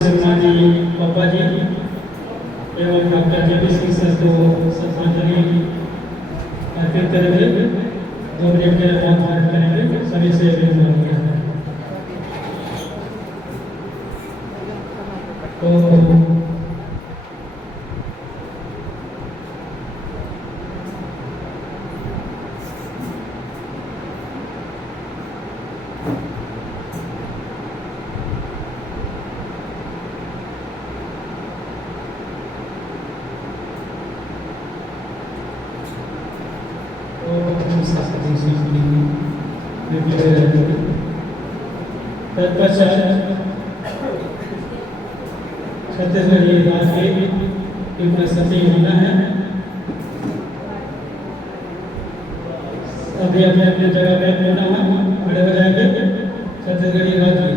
सम्माननीय पापा जी एवं डॉक्टर JP सिंह सर को श्रद्धांजलि अर्पित करेंगे। 2 मिनट के लिए मौन धारण करेंगे। सभी से विनम्र किया है। तो तत्पश्चात छत्तीसगढ़ी राज्य की उपस्थिति होना है। अभी अपने अपने जगह पे पुनः खड़े हो जाएंगे। छत्तीसगढ़ी राज्य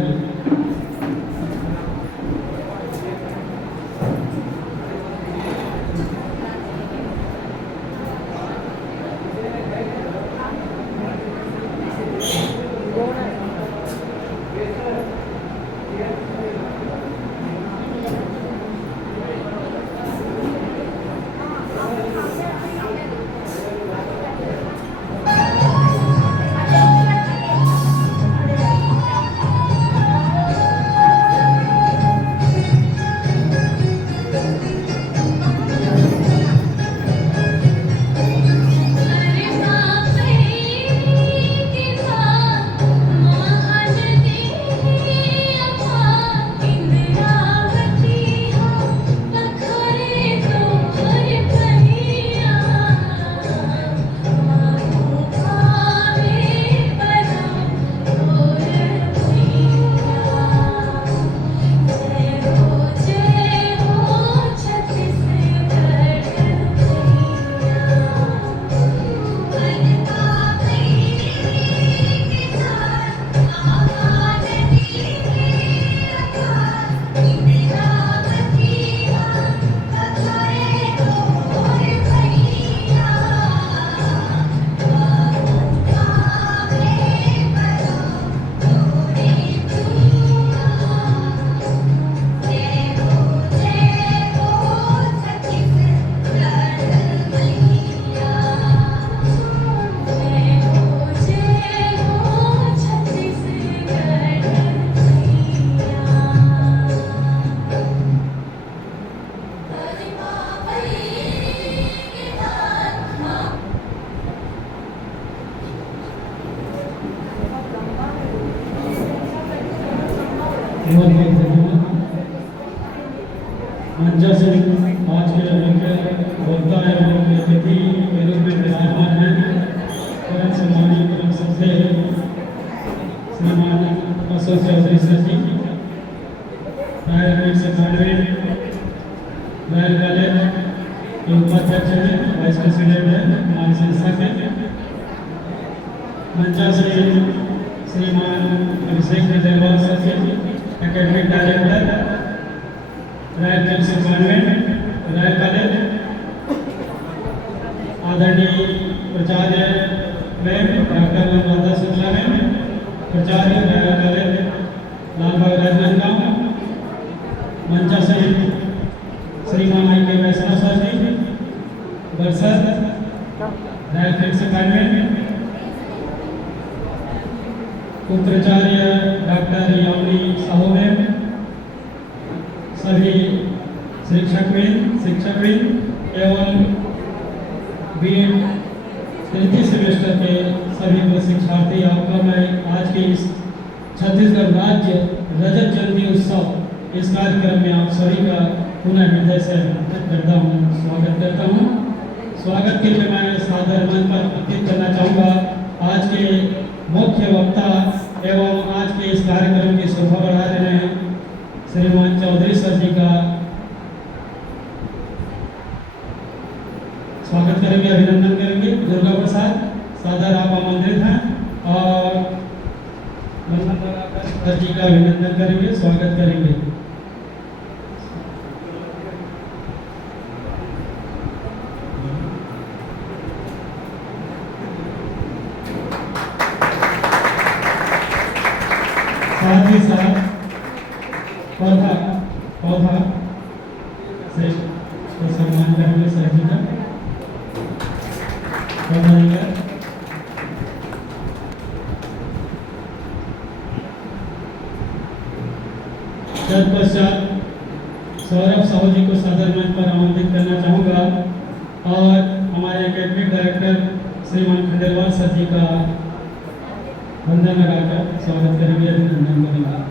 मंचा से आज के मुख्य वक्ता है अतिथि के रूप में विराजमान है। परम सम्मानित परम सबसे श्रीमान अशोक चौधरी सर जी, राय से कॉन्वेंट रॉयल कॉलेज के उपाध्यक्ष है, वाइस प्रेसिडेंट है, हमारे संस्था के। मंचा से श्रीमान Abhishek Devwal sir ji, academic director राय से कॉन्वेंट रॉयल कॉलेज। आदरणीय प्राचार्य ma'am doctor Anuradha Shukla ma'am, प्राचार्य रॉयल कॉलेज लालबाग राजनांदगांव। मंचा से श्रीमान IK Vaishnav sir ji, bursar royal से कॉन्वेंट। उपाचार्य डॉक्टर यामिनी साहू मैम, सभी शिक्षकवृंद एवं BEd तृतीय सेमेस्टर के सभी प्रशिक्षार्थी, आपका मैं आज के इस छत्तीसगढ़ राज्य रजत जयंती उत्सव इस कार्यक्रम में आप सभी का पुनः हृदय से करता हूँ, स्वागत करता हूँ। स्वागत के लिए मैं सादर मंच पर उपस्थित करना चाहूँगा आज के मुख्य वक्ता एवं आज के इस कार्यक्रम की शोभा बढ़ा रहे हैं श्रीमान चौधरी सर जी का स्वागत करेंगे, अभिनंदन करेंगे। दुर्गा प्रसाद सादर आप आमंत्रित हैं और सर जी का अभिनंदन करेंगे, स्वागत करेंगे। साथ ही साथ पौधा पौधा से सम्मान करेंगे सर जी का पौधा देंगे। तत्पश्चात सौरभ साहू जी को सदर मंच पर आमंत्रित करना चाहूँगा और हमारे एकेडमिक डायरेक्टर श्रीमान खंडेलवाल सर जी का वंदन लगाकर स्वागत करेंगे, अभिनंदन करेंगे।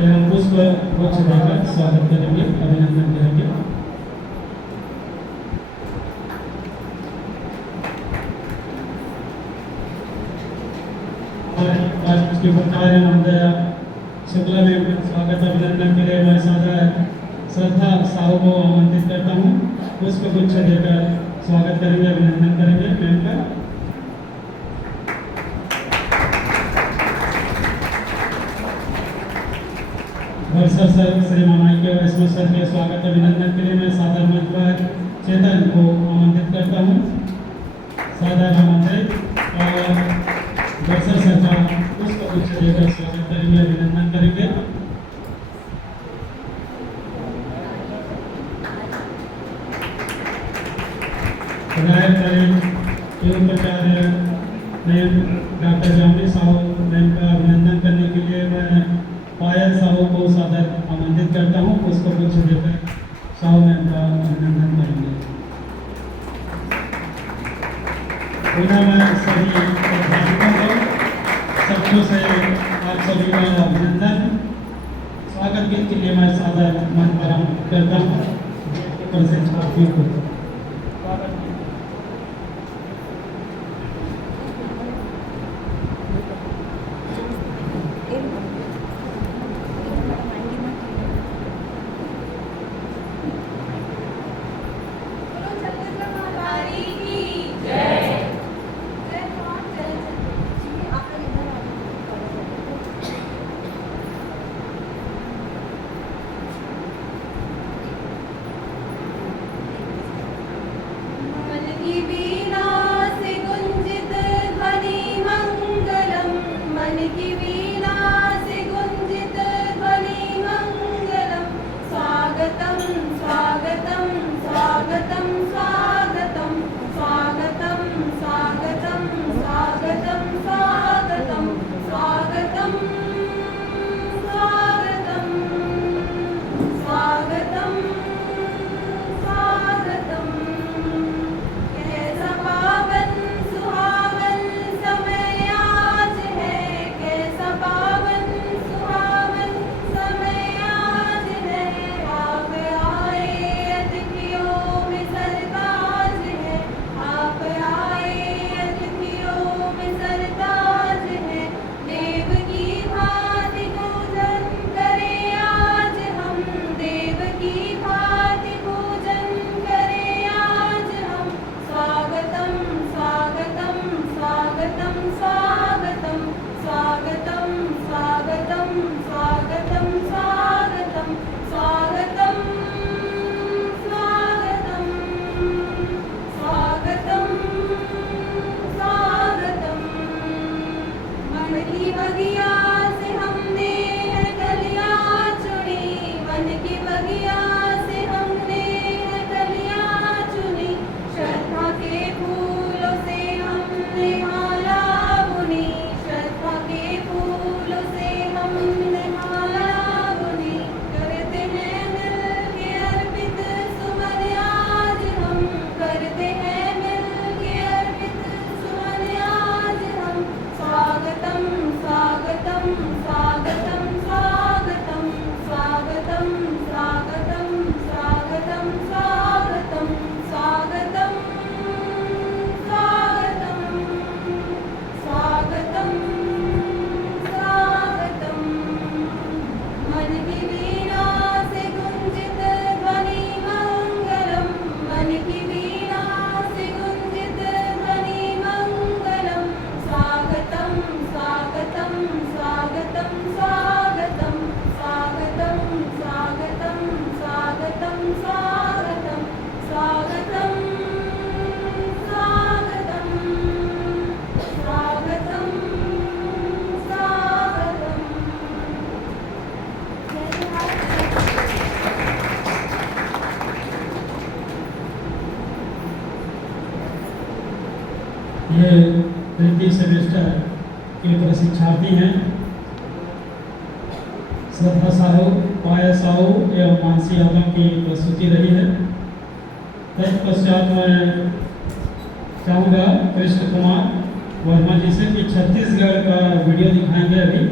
हम पुष्प गुच्छ देकर स्वागत करेंगे, अभिनंदन करेंगे। आज के प्राचार्य महोदय शुक्ला में स्वागत अभिनंदन के लिए मैं श्रद्धा साहू को आमंत्रित करता हूँ। पुष्प गुच्छ देकर स्वागत करेंगे, अभिनंदन करेंगे मैम का। वर्षा सर श्रीमान आई के वैष्णव सर के स्वागत अभिनंदन के लिए मैं सादर मंच पर चेतन को आमंत्रित करता हूँ। सादर आमंत्रित और वर्षा सर का पुष्प गुच्छ देकर स्वागत करेंगे, अभिनंदन करेंगे। विधायक कॉलेज एवं प्राचार्य मैम डॉक्टर जामनी साहू मैम का अभिनंदन करने के लिए मैं पायल साहू को सादर आमंत्रित करता हूँ। पुष्प गुच्छ देकर साहू मैम का अभिनंदन करेंगे। पुनः मैं सभी अध्यापकों को सबको से आप सभी का अभिनंदन स्वागत गीत के लिए मैं सादर मन पर आमंत्रित करता हूँ। छात्रियों को ये तृतीय सेमेस्टर के प्रशिक्षार्थी हैं श्रद्धा साहू, पायल साहू एवं मानसी यादव की प्रस्तुति रही है। तत्पश्चात मैं चाहूँगा कृष्ण कुमार वर्मा जी से कि छत्तीसगढ़ का वीडियो दिखाएंगे। अभी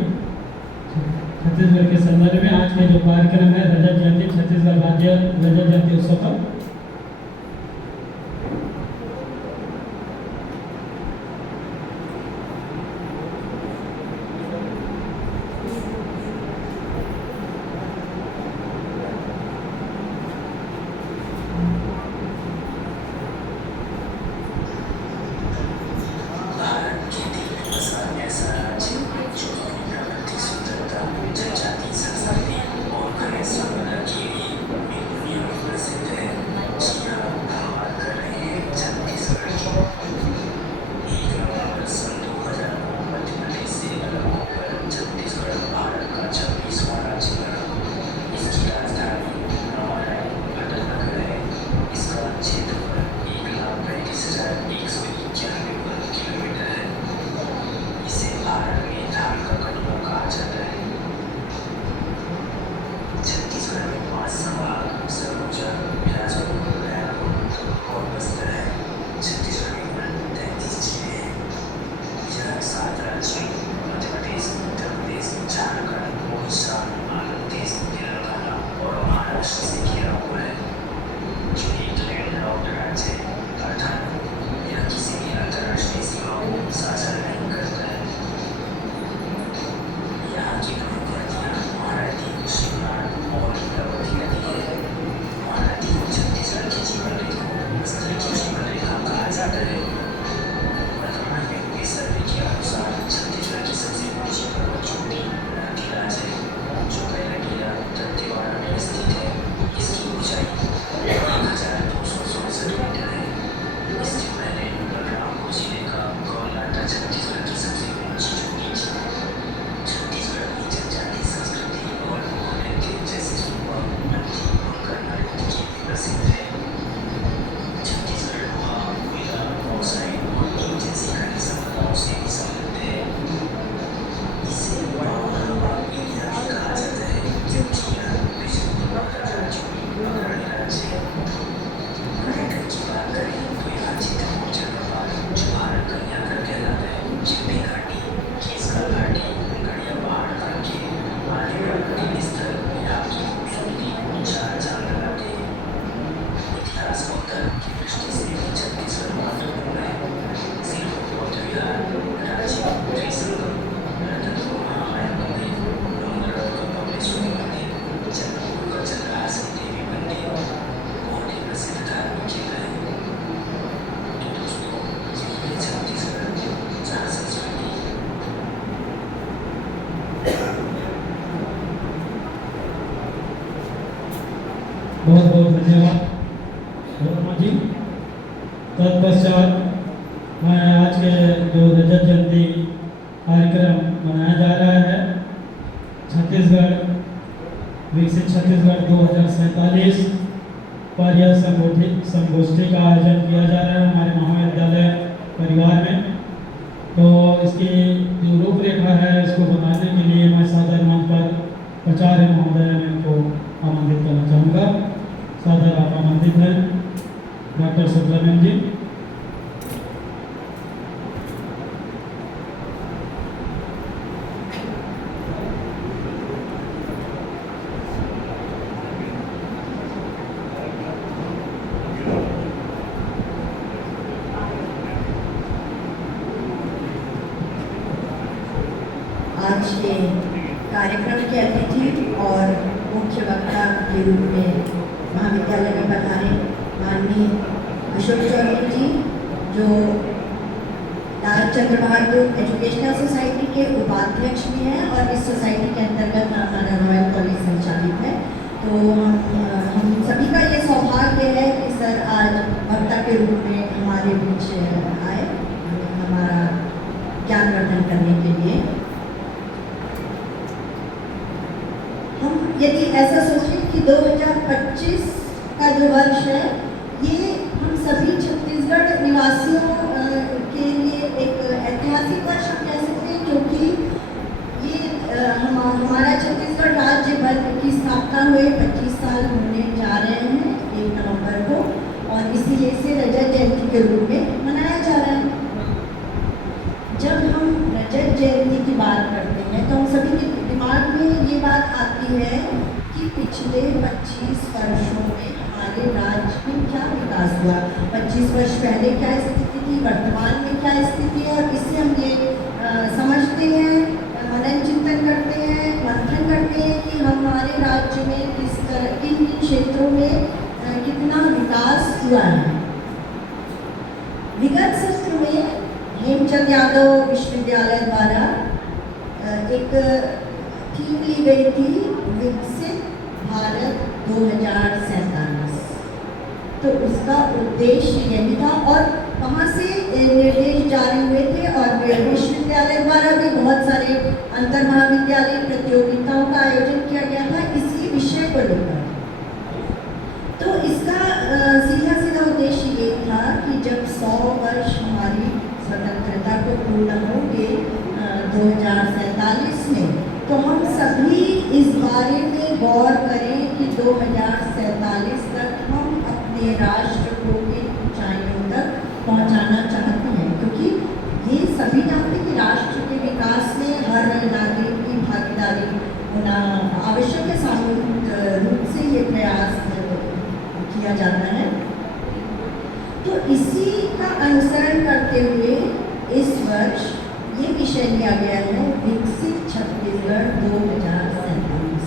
छत्तीसगढ़ के संदर्भ में आज के जो कार्यक्रम है रजत जयंती, छत्तीसगढ़ राज्य रजत जयंती उत्सव का। बहुत बहुत धन्यवाद वर्मा जी। तत्पश्चात मैं आज के जो रजत जयंती कार्यक्रम मनाया जा रहा है छत्तीसगढ़ विकसित छत्तीसगढ़ 2047 पर यह संगोष्ठी का आयोजन किया जा रहा है हमारे महाविद्यालय परिवार में। तो इसकी जो रूपरेखा है इसको बताने के लिए मैं सादर मंच पर प्राचार्य महोदय को आमंत्रित करना चाहूँगा। सादर आप आमंत्रित हैं डॉक्टर सुब्रमण्यम जी। आज के कार्यक्रम के अतिथि और मुख्य वक्ता के रूप में महाविद्यालय में पधारे माननीय अशोक चौधरी जी, जो लाल चंद्र बहादुर एजुकेशनल सोसाइटी के उपाध्यक्ष भी हैं और इस सोसाइटी के अंतर्गत हमारा रॉयल कॉलेज संचालित है। तो हम सभी का ये सौभाग्य है कि सर आज वक्ता के रूप में हमारे बीच आए हमारा ज्ञानवर्धन करने के लिए। यदि ऐसा सोचें कि 2025 का जो वर्ष है ये हम सभी छत्तीसगढ़ निवासियों के लिए हमारा छत्तीसगढ़ राज्य बल की स्थापना हुए 25 साल होने जा रहे हैं 1 नवंबर को, और इसीलिए इसे रजत जयंती के रूप में मनाया जा रहा है। जब हम रजत जयंती की बात करते हैं तो हम सभी के दिमाग में ये बात आती है कि पिछले 25 वर्षों में हमारे राज्य में क्या विकास हुआ, 25 वर्ष पहले क्या स्थिति थी, वर्तमान में क्या स्थिति है, और इससे हम ये समझते हैं, मनन चिंतन करते हैं, मंथन करते हैं कि हमारे राज्य में किस तरह किन किन क्षेत्रों में कितना विकास हुआ है। विगत सत्र में हेमचंद यादव विश्वविद्यालय द्वारा एक थीम ली गई थी, विकसित भारत 2047। तो उसका उद्देश्य यही था, और वहाँ से निर्देश जारी हुए थे, और विश्वविद्यालय द्वारा भी बहुत सारे अंतर महाविद्यालय प्रतियोगिताओं का आयोजन किया गया था इसी विषय को लेकर। तो इसका सीधा सीधा उद्देश्य ये था कि जब 100 वर्ष हमारी स्वतंत्रता को पूर्ण होंगे 2047 में, तो हम सभी इस बारे में गौर करें कि 2047 तक हम अपने राष्ट्र को किन ऊंचाइयों तक पहुंचाना चाहते हैं, क्योंकि ये सभी जानते हैं कि राष्ट्र के विकास में हर नागरिक की भागीदारी होना आवश्यक है। सामूहिक रूप से ये प्रयास किया जाता है। तो इसी का अनुसरण करते हुए इस वर्ष ये विषय लिया गया है, विकसित छत्तीसगढ़ 2047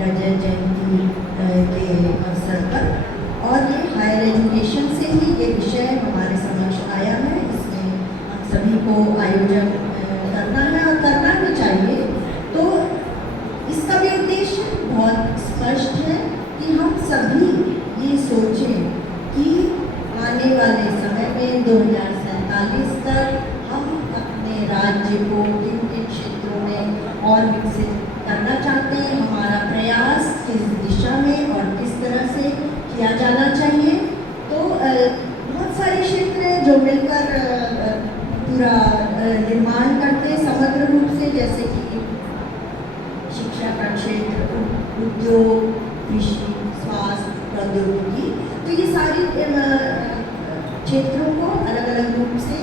रजत जयंती के अवसर पर, और ये हायर एजुकेशन से ही ये विषय हमारे समक्ष आया है। इसमें हम सभी को आयोजन करना है और करना भी चाहिए। तो इसका भी उद्देश्य बहुत स्पष्ट है कि हम सभी ये सोचें कि आने वाले समय में 2047 तक हम अपने राज्य को किन किन क्षेत्रों में और विकसित करना चाहते हैं, हमारा प्रयास किस दिशा में और किस तरह से किया जाना चाहिए। तो बहुत सारे क्षेत्र हैं जो मिलकर पूरा निर्माण करते हैं समग्र रूप से, जैसे कि शिक्षा का क्षेत्र, उद्योग, कृषि, स्वास्थ्य, प्रौद्योगिकी। तो ये सारी क्षेत्रों को अलग अलग रूप से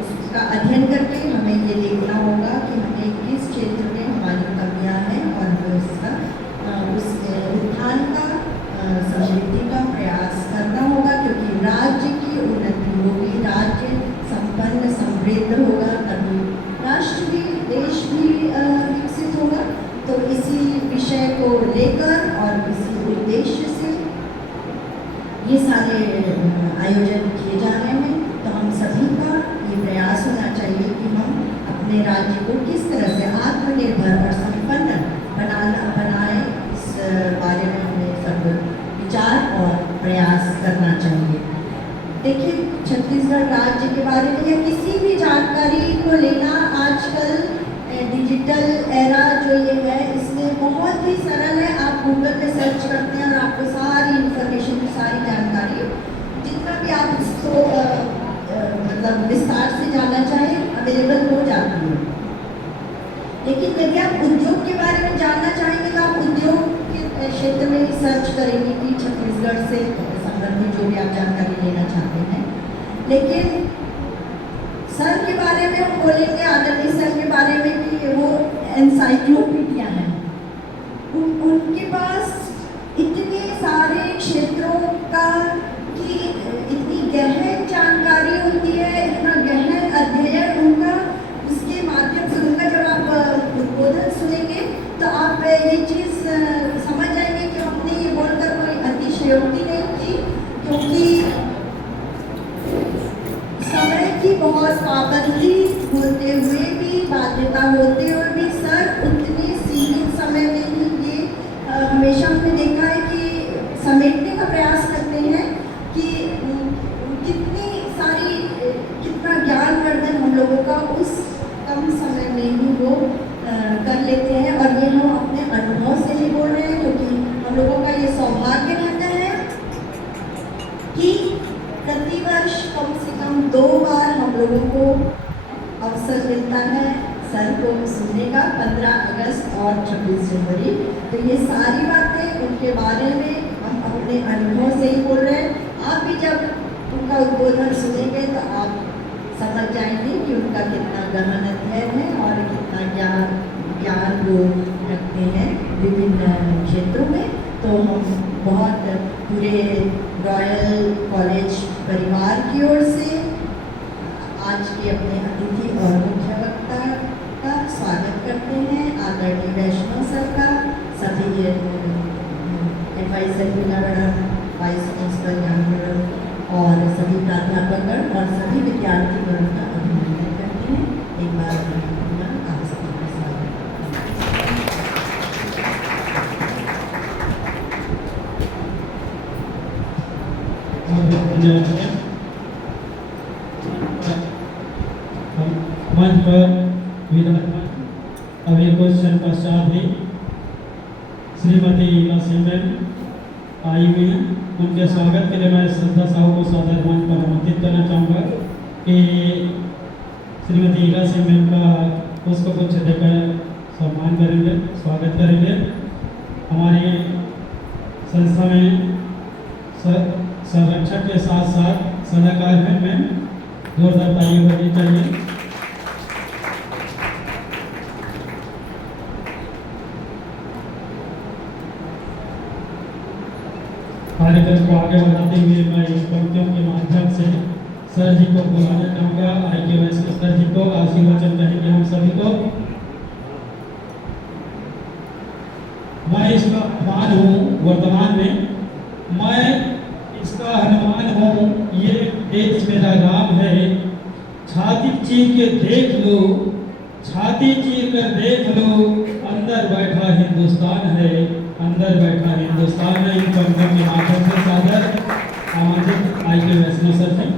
उसका अध्ययन करके हमें ये देखना होगा कि हमें किस क्षेत्र में हमारी कमियां हैं, और हमें उसका उस उत्थान का समृद्धि का प्रयास करना होगा, क्योंकि राज्य की उन्नति होगी, राज्य संपन्न समृद्ध होगा, तभी राष्ट्र भी देश भी विकसित होगा। तो इसी विषय को लेकर और इसी उद्देश्य से ये सारे आयोजन किए जा रहे हैं। तो हम सभी का ये प्रयास होना चाहिए कि हम अपने राज्य को किस तरह से आत्मनिर्भर और संपन्न बनाए, इस बारे में हमें सब विचार और प्रयास करना चाहिए। देखिए, छत्तीसगढ़ राज्य के बारे में या किसी भी जानकारी को लेना आजकल डिजिटल एरा जो ये है, इसमें बहुत ही सरल है। आप गूगल पे सर्च करते हैं और आपको सारी इन्फॉर्मेशन, सारी जानकारी, जितना भी आप इसको मतलब विस्तार से जानना चाहें, अवेलेबल हो जाती है। लेकिन यदि आप उद्योग के बारे में जानना चाहेंगे तो आप उद्योग के क्षेत्र में ही सर्च करेंगे कि छत्तीसगढ़ से संबंधित जो भी आप जानकारी लेना चाहते हैं। लेकिन सर के बारे में हम बोलेंगे, आदरणीय सर के बारे में, कि वो एनसाइक्लोपीडिया है। उनके पास इतने सारे क्षेत्रों का की इतनी गहन जानकारी होती है, इतना गहन अध्ययन उनका, उसके माध्यम से उनका जब आप उद्बोधन सुनेंगे तो आप ये चीज़ समझ जाएंगे कि हमने ये बोलकर कोई अतिशयोक्ति नहीं की, क्योंकि समय की बहुत पाबंदी होते हुए भी, बाध्यता होते हुए भी सर उतने सीमित समय में ही ये हमेशा हमने देखा है कि समेटने का प्रयास करते हैं कि कितना ज्ञानवर्धन हम लोगों का उस कम समय में ही वो कर लेते हैं। और ये हम अपने अनुभव से ही बोल रहे हैं, क्योंकि हम लोगों का ये सौभाग्य रहता है कि प्रतिवर्ष कम से कम 2 बार हम लोगों को अवसर मिलता है सर को सुनेगा 15 अगस्त और 26 जनवरी। तो ये सारी बातें उनके बारे में हम अपने अनुभव से ही बोल रहे हैं। आप भी जब उनका उद्बोधन सुनेंगे तो आप समझ जाएंगे कि उनका कितना गहन अध्ययन है और कितना ज्ञान वो रखते हैं विभिन्न क्षेत्रों में। तो हम बहुत पूरे रॉयल कॉलेज परिवार की ओर से आज के अपने अतिथि और मुख्य वक्ता का स्वागत करते हैं। आदरणीय वैष्णव सर का, सभी adviser madam, vice principal madam और सभी प्राध्यापकगण और सभी विद्यार्थीगण का अभिनंदन करते हैं। एक बार आप सभी का स्वागत। मंच पर विराजमान अभी कुछ क्षण पश्चात ही श्रीमती ईला सिंह आई हुई हैं। उनके स्वागत के लिए मैं श्रद्धा साहू को सदर मंच पर आमंत्रित करना चाहूँगा कि श्रीमती ईला सिंह का पुष्प गुच्छ देकर सम्मान करेंगे, स्वागत करेंगे। हमारी संस्था में संरक्षक के साथ साथ सलाहकार में जोरदार तालियां बजनी चाहिए। कार्यक्रम को आगे बढ़ाते हुए मैं इस पंक्तियों के माध्यम से सर जी को बुलाना चाहूँगा। IQS के सर जी को आशीर्वचन करेंगे हम सभी को। मैं इसका हनुमान हूँ, वर्तमान में मैं इसका हनुमान हूँ। ये देश मेरा राम है, छाती चीर के देख लो, छाती चीर कर देख लो, अंदर बैठा हिंदुस्तान है, अंदर बैठा हिंदुस्तान है। इन पंक्तियों के माध्यम से सादर आमंत्रित IQS सर जी।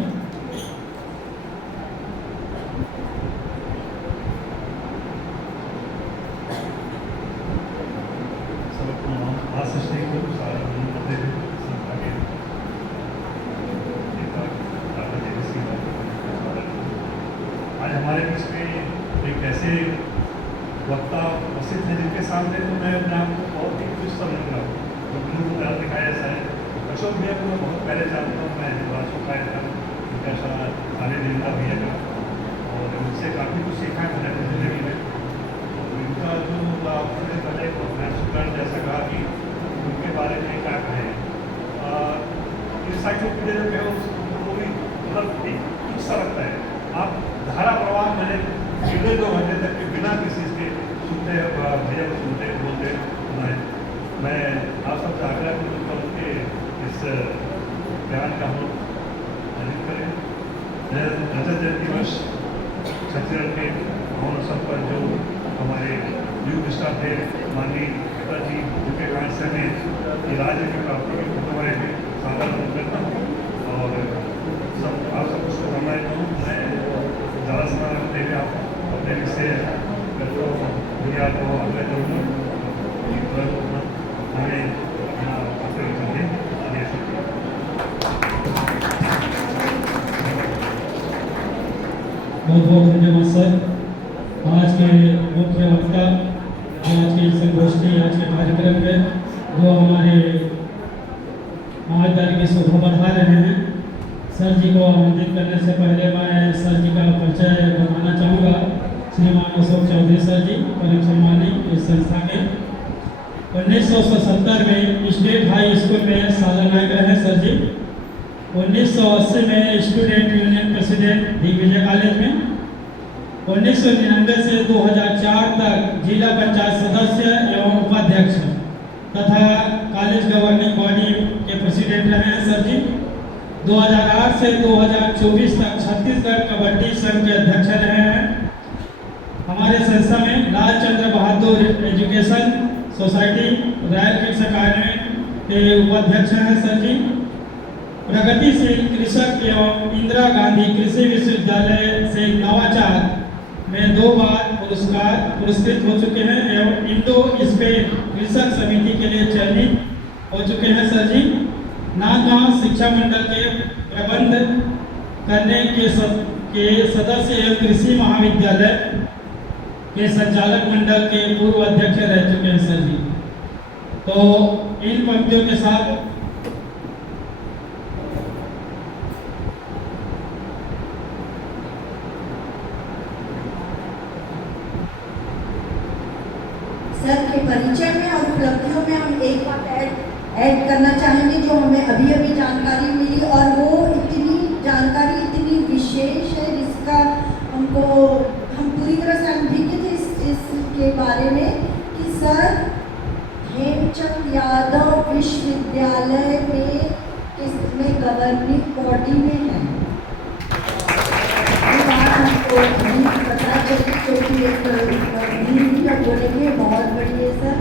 आज हमारे बीच में एक ऐसे वक्ता उपस्थित है जिनके सामने तो मैं अपने आप को बहुत ही खुश समझ रहा हूँ। तो मुझे तो प्यार दिखाया ऐसा है। अशोक भैया को मैं बहुत पहले जानता हूँ, मैं हरिद्वार को खाया था, उनका सारे दिन का भैया का, और उनसे काफ़ी कुछ सीखा है मैंने जिंदगी में। तो इनका जो आपने पहले प्रोफेसर जैसा कहा कि उनके बारे में क्या कहें, इंसाइक्लोपीडिया जो है उसको भी मतलब ठीक सा लगता है। आप धारा प्रवाह मैंने पिछले 2 घंटे तक के बिना किसी से सुनते भैया को सुनते बोलते सुनाए। मैं आप सबसे आग्रह करूँगा कि इस बयान का हम आयोजित करें। रजत जयंती वर्ष छत्तीसगढ़ के भवन उत्सव पर जो हमारे यूथ स्टाफ थे, माननीय पिताजी जिनके कारण से हमें ये राज्य की प्राप्ति के फोटो वाले थे, सादर करता हूँ और सब आप सबको शुभकामनाएं दूँ। मैं ज़्यादा समय रखते हुए आप अपने विषय दुनिया को आग्रह करूँगा हमें अपने चलिए आगे सकते। बहुत बहुत धन्यवाद सर। आज के मुख्य वक्ता, आज की संगोष्ठी, आज के कार्यक्रम में जो हमारे आज की शोभा बढ़ा रहे हैं, सर जी को आमंत्रित करने से पहले मैं सर जी का परिचय करवाना चाहूँगा। श्रीमान अशोक चौधरी सर जी, परम सम्मानित इस संस्था के 1970 में स्टेट हाई स्कूल में साधन नायक रहे सर जी। 1980 में student union president Digvijay college में। 1999 से 2004 तक जिला पंचायत सदस्य एवं उपाध्यक्ष तथा कॉलेज गवर्निंग बॉडी के प्रेसिडेंट रहे हैं सर जी। 2008 से 2024 तक छत्तीसगढ़ कबड्डी संघ के अध्यक्ष रहे हैं। हमारे संस्था में लालचंद्र बहादुर एजुकेशन सोसाइटी रॉयल किड्स अकादमी के उपाध्यक्ष हैं सर जी। प्रगतिशील कृषक एवं इंदिरा गांधी कृषि विश्वविद्यालय से नवाचार में 2 बार पुरस्कृत हो चुके हैं एवं इंडो स्पेन कृषक समिति के लिए चयनित हो चुके हैं सर जी। नागगांव शिक्षा मंडल के प्रबंध करने के सदस्य एवं कृषि महाविद्यालय के संचालक मंडल के पूर्व अध्यक्ष रह चुके हैं सर जी। तो इन पंक्तियों के साथ सर के परिचय में और उपलब्धियों में हम एक बात ऐड करना चाहेंगे जो हमें अभी अभी जानकारी मिली, और वो इतनी जानकारी इतनी विशेष है जिसका हम पूरी तरह से अनभिज्ञ थे इसके बारे में कि सर हेमचंद यादव विश्वविद्यालय में इसमें गवर्निंग बॉडी में है। ये बात हमको नहीं पता चली, क्योंकि एक बोलेंगे बहुत बड़ी है सर,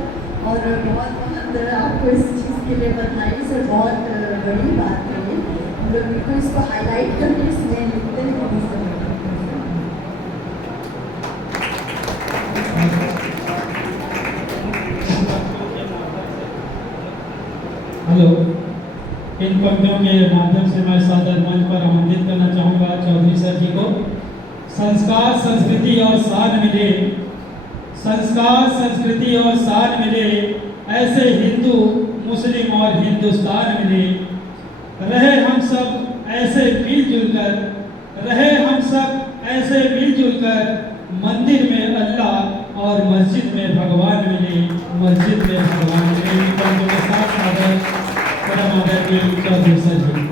और बहुत आपको इस चीज़ के लिए बधाई सर, बहुत बड़ी बात है ये। हम लोग बिल्कुल इसको हाईलाइट करके इसमें लिखते हैं। हेलो, इन पंक्तियों के माध्यम से मैं सादर मंच पर आमंत्रित करना चाहूँगा चौधरी सर जी को। संस्कार संस्कृति और शान मिले, संस्कार संस्कृति और शान मिले, ऐसे हिंदू मुस्लिम और हिंदुस्तान मिले, रहे हम सब ऐसे मिलजुल कर, रहे हम सब ऐसे मिलजुल कर, मंदिर में अल्लाह और मस्जिद में भगवान मिले, मस्जिद में भगवान मिले। पंक्तियों के साथ सादर परम आदरणीय चौधरी सर जी।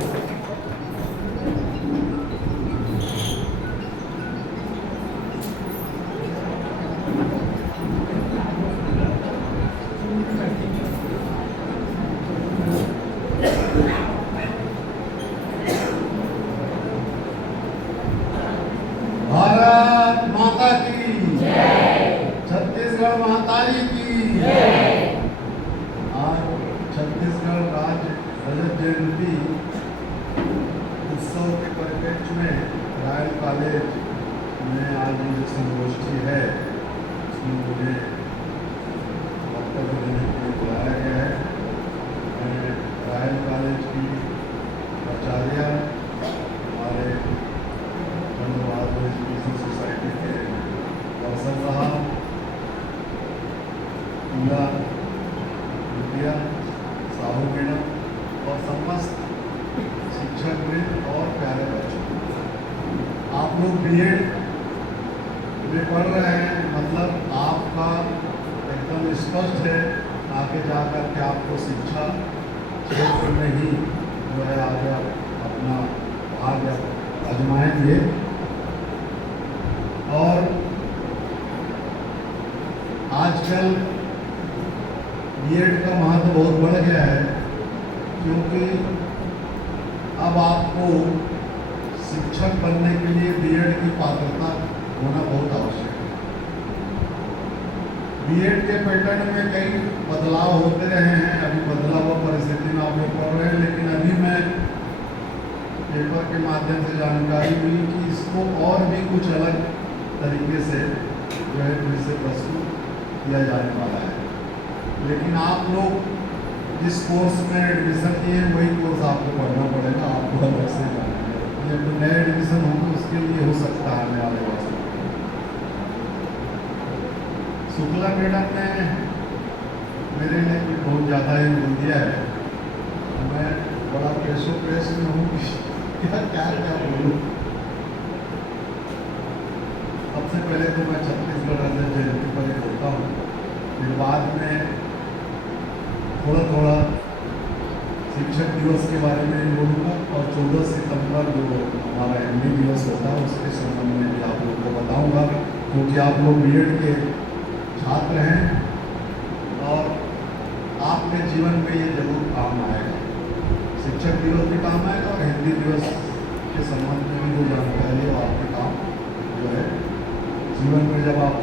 भारत माता की जय, छत्तीसगढ़ महातारी की जय। आज छत्तीसगढ़ राज्य रजत जयंती उत्सव के परिप्रेक्ष्य में रॉयल कॉलेज में आज जो संगोष्ठी है उसमें मुझे वक्तव्य देने के लिए बुलाया गया है। मैं रॉयल कॉलेज की प्राचार्य हमारे चंद्रबहादुर एजुकेशन सोसाइटी के अवसर साहब, पूरा विद्या साहू मैडम और समस्त शिक्षक वृंद और प्यारे बच्चों, आप लोग बीएड में पढ़ रहे हैं, मतलब आपका एकदम स्पष्ट है आगे जाकर के आपको शिक्षा क्षेत्र में ही जो है आगे अपना भाग्य आजमाएंगे। और आजकल बीएड का महत्व बहुत बढ़ गया है, क्योंकि अब आपको शिक्षक बनने के लिए बीएड की पात्रता होना बहुत आवश्यक है। बीएड के पैटर्न में कई बदलाव होते रहे हैं, अभी बदला हुआ परिस्थिति में आप लोग पढ़ रहे हैं, लेकिन अभी मैं पेपर के माध्यम से जानकारी हुई कि इसको और भी कुछ अलग तरीके से जो है फिर से प्रस्तुत किया जाने वाला है। लेकिन आप लोग जिस कोर्स में एडमिशन किए वही कोर्स आपको पढ़ना पड़ेगा, आपको अलग से जब नया एडमिशन होगा उसके लिए हो सकता है नया वाले। शुक्ला मैडम ने मेरे लिए कुछ बहुत ज़्यादा ही बोल दिया है, मैं बड़ा प्रेस में हूँ क्या क्या क्या बोलूँ। सबसे पहले तो मैं छत्तीसगढ़ रजत जयंती पर एक होता हूँ, फिर बाद में थोड़ा शिक्षक दिवस के बारे में बोलूँगा, और 14 सितंबर जो हमारा हिंदी दिवस होता है उसके संबंध में भी आप लोग को बताऊँगा, क्योंकि आप लोग बीएड के छात्र हैं और आपके जीवन में ये जरूर काम आएगा। शिक्षक दिवस भी काम आएगा और हिंदी दिवस के संबंध में भी जो जानकारी है आपके काम जो है जीवन में जब आप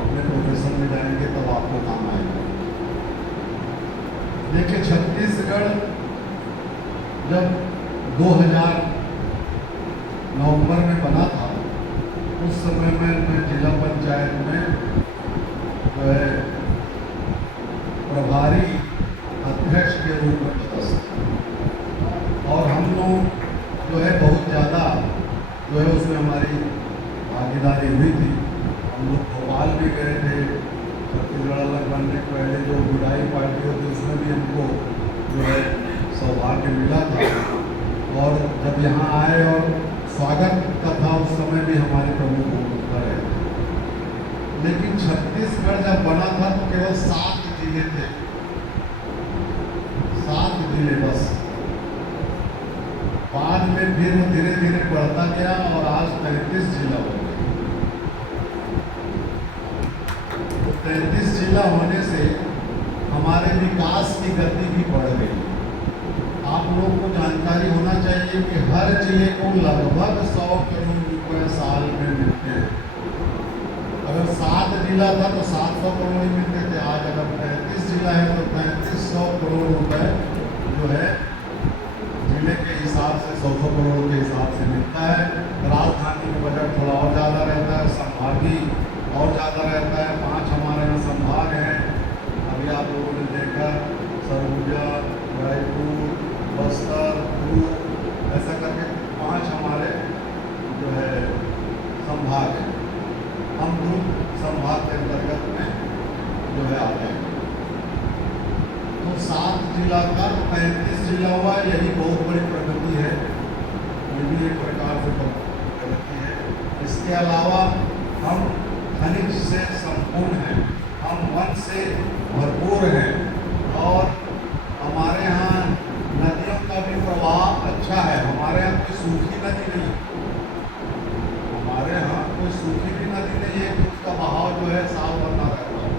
अपने प्रोफेशन में जाएंगे तब आपको काम आएगा। देखिए, छत्तीसगढ़ जब 2000 नवंबर में बना था, उस समय में मैं जिला पंचायत में जो है प्रभारी अध्यक्ष के रूप में पदस्थ, और हम लोग जो है बहुत ज़्यादा जो है उसमें हमारी भागीदारी हुई थी। हम लोग भोपाल भी गए थे, छत्तीसगढ़ अलग बनने के पहले जो विधायी पार्टी होती उसमें भी हमको जो है सौभाग्य मिला था। और जब यहाँ आए और स्वागत का था उस समय भी हमारे प्रमुख मुख्यमंत्री रहे। लेकिन छत्तीसगढ़ जब बना था तो केवल 7 जिले थे, 7 जिले बस। बाद में फिर वो धीरे धीरे बढ़ता गया और आज 33 जिला हो गए। तो 33 जिला होने से हमारे विकास की गति भी बढ़ गई। आप लोग को जानकारी होना चाहिए कि हर जिले को लगभग 100 करोड़ रुपए साल में मिलते हैं। अगर 7 जिला था तो 700 करोड़ ही मिलते थे। आज अगर 35 जिला है तो 3500 करोड़ रुपए जो है जिले के हिसाब से 100 करोड़ के हिसाब से मिलता है। राजधानी में बजट थोड़ा और ज़्यादा रहता है, संभागी और ज़्यादा रहता है। 5 हमारे यहाँ संभाग हैं। अभी आप लोगों ने देखा सरगुजा, रायपुर, बस्तर, दुर्ग, ऐसा करके 5 हमारे जो है संभाग है। हम दुर्ग संभाग के अंतर्गत में जो है आते हैं। तो 7 जिला का 35 जिला हुआ, यही बहुत बड़ी प्रगति है। ये भी एक प्रकार से प्रगति है। इसके अलावा हम खनिज से संपूर्ण हैं, हम वन से भरपूर हैं और हमारे यहाँ नदियों का भी प्रवाह अच्छा है। हमारे यहाँ कोई सूखी नदी नहीं, हमारे यहाँ कोई सूखी भी नदी नहीं है कि उसका बहाव जो है साल बना रहता है।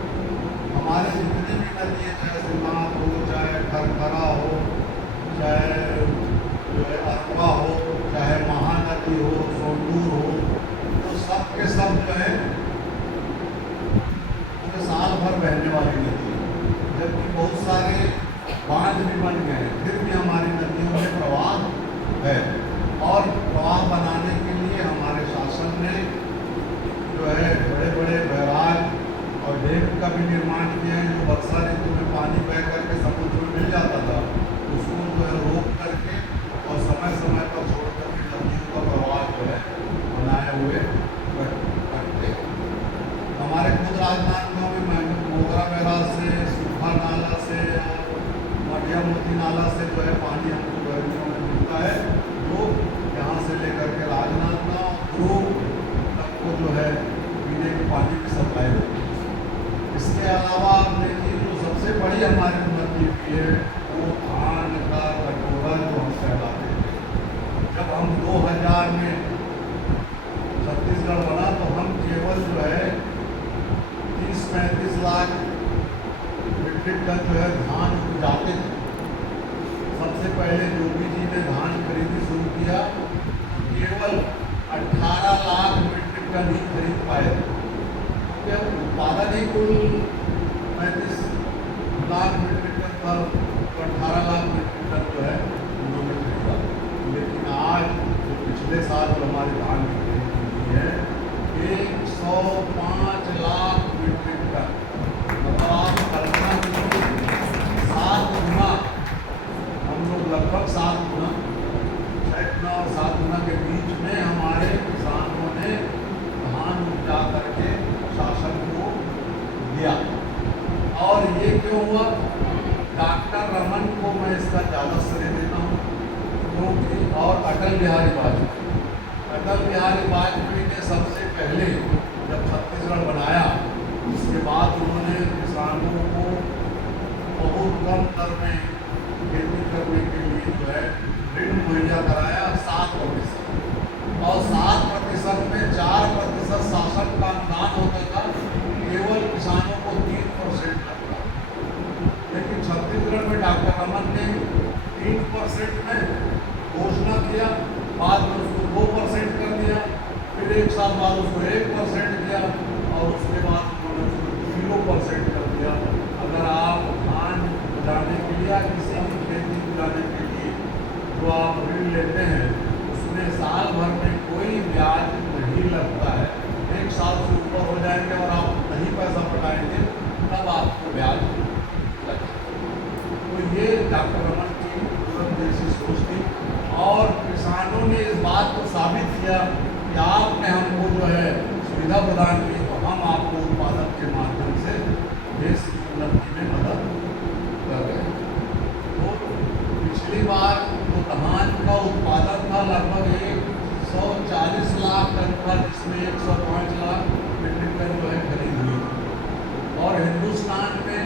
हमारे जितनी भी नदी है, चाहे सोमनाथ हो, चाहे खरखरा हो, चाहे जो है अरवा हो, चाहे महानदी हो, सोनपुर हो, तो सब के सब जो है साल भर बहने वाली नदी है। जबकि बहुत सारे बांध भी बन गए हैं, फिर भी हमारी नदियों में प्रवाह है। और प्रवाह बनाने के लिए हमारे शासन ने जो है बड़े बड़े बैराज और डैम का भी निर्माण किया है। जो वर्षा ऋतु में पानी बह करके समुद्र में मिल जाता था, उसको जो है रोक करके और समय समय पर छोड़ करके नदियों का प्रवाह जो है बनाए हुए रखते। हमारे खुद राजनांदगांव में मोगरा बैराज से, सूखा नाला से और मटियामोती नाला से जो है पानी हमको गर्मियों में मिलता है, जो यहाँ से लेकर के राजनांदगांव दुर्ग तक को जो है पीने के पानी की सप्लाई होती है। इसके अलावा देखिए जो सबसे बड़ी हमारी उन्नति हुई है वो धान का कटोरा जो हम कहलाते थे। जब हम 2000 में छत्तीसगढ़ बना तो हम केवल जो है 30-35 लाख मीट्रिक टन जो है धान जाते थे। सबसे पहले योगी जी ने धान खरीदी शुरू किया, केवल 18 लाख मीट्रिक टन ही खरीद पाए थे। उत्पादन ही कुल 35 लाख मीट्रिक टन था, तो 18 लाख मीट्रिक टन जो है उन्होंने खरीदा। लेकिन आज जो पिछले साल जो हमारी धान की खरीदी हुई है 105 लाख मीट्रिक टन, मतलब आप कल्पना कीजिए 7 गुना, हम लोग लगभग 7 गुना, 6 गुना और 7 गुना के बीच में हमारे किसानों ने धान उपजा करके शासन को दिया। और ये क्यों हुआ? डॉक्टर रमन को मैं इसका ज़्यादा श्रेय देता हूँ, क्योंकि और अटल बिहारी वाजपेयी ने सबसे पहले जब छत्तीसगढ़ बनाया उसके बाद उन्होंने किसानों को बहुत कम दर में खेती करने के लिए जो है ऋण मुहैया कराया 7%, और 7% में 4% शासन का अनुदान होता था, केवल किसानों को 3% लगता। लेकिन छत्तीसगढ़ में डॉक्टर रमन ने 3% में घोषणा किया, बाद में उसको 2% कर दिया, फिर 1 साल बाद उसको 1% दिया और उसके बाद उन्होंने उसको 0% कर दिया। अगर आप धान उगाने के लिए या किसी भी खेती उगाने के लिए जो आप ऋण लेते हैं उसमें साल भर में कोई ब्याज नहीं लगता है। 1 साल से ऊपर हो जाएंगे और आप नहीं पैसा पटाएंगे तब आपको ब्याज लगेगा। तो ये डॉक्टर रमन की दूरंदेशी सोच थी और किसानों ने इस बात को साबित किया कि आपने हमको जो है सुविधा प्रदान की तो हम का उत्पादन था लगभग 140 लाख टन का, जिसमें 105 लाख मीट्रिक टन जो है खरीद हुई। और हिंदुस्तान में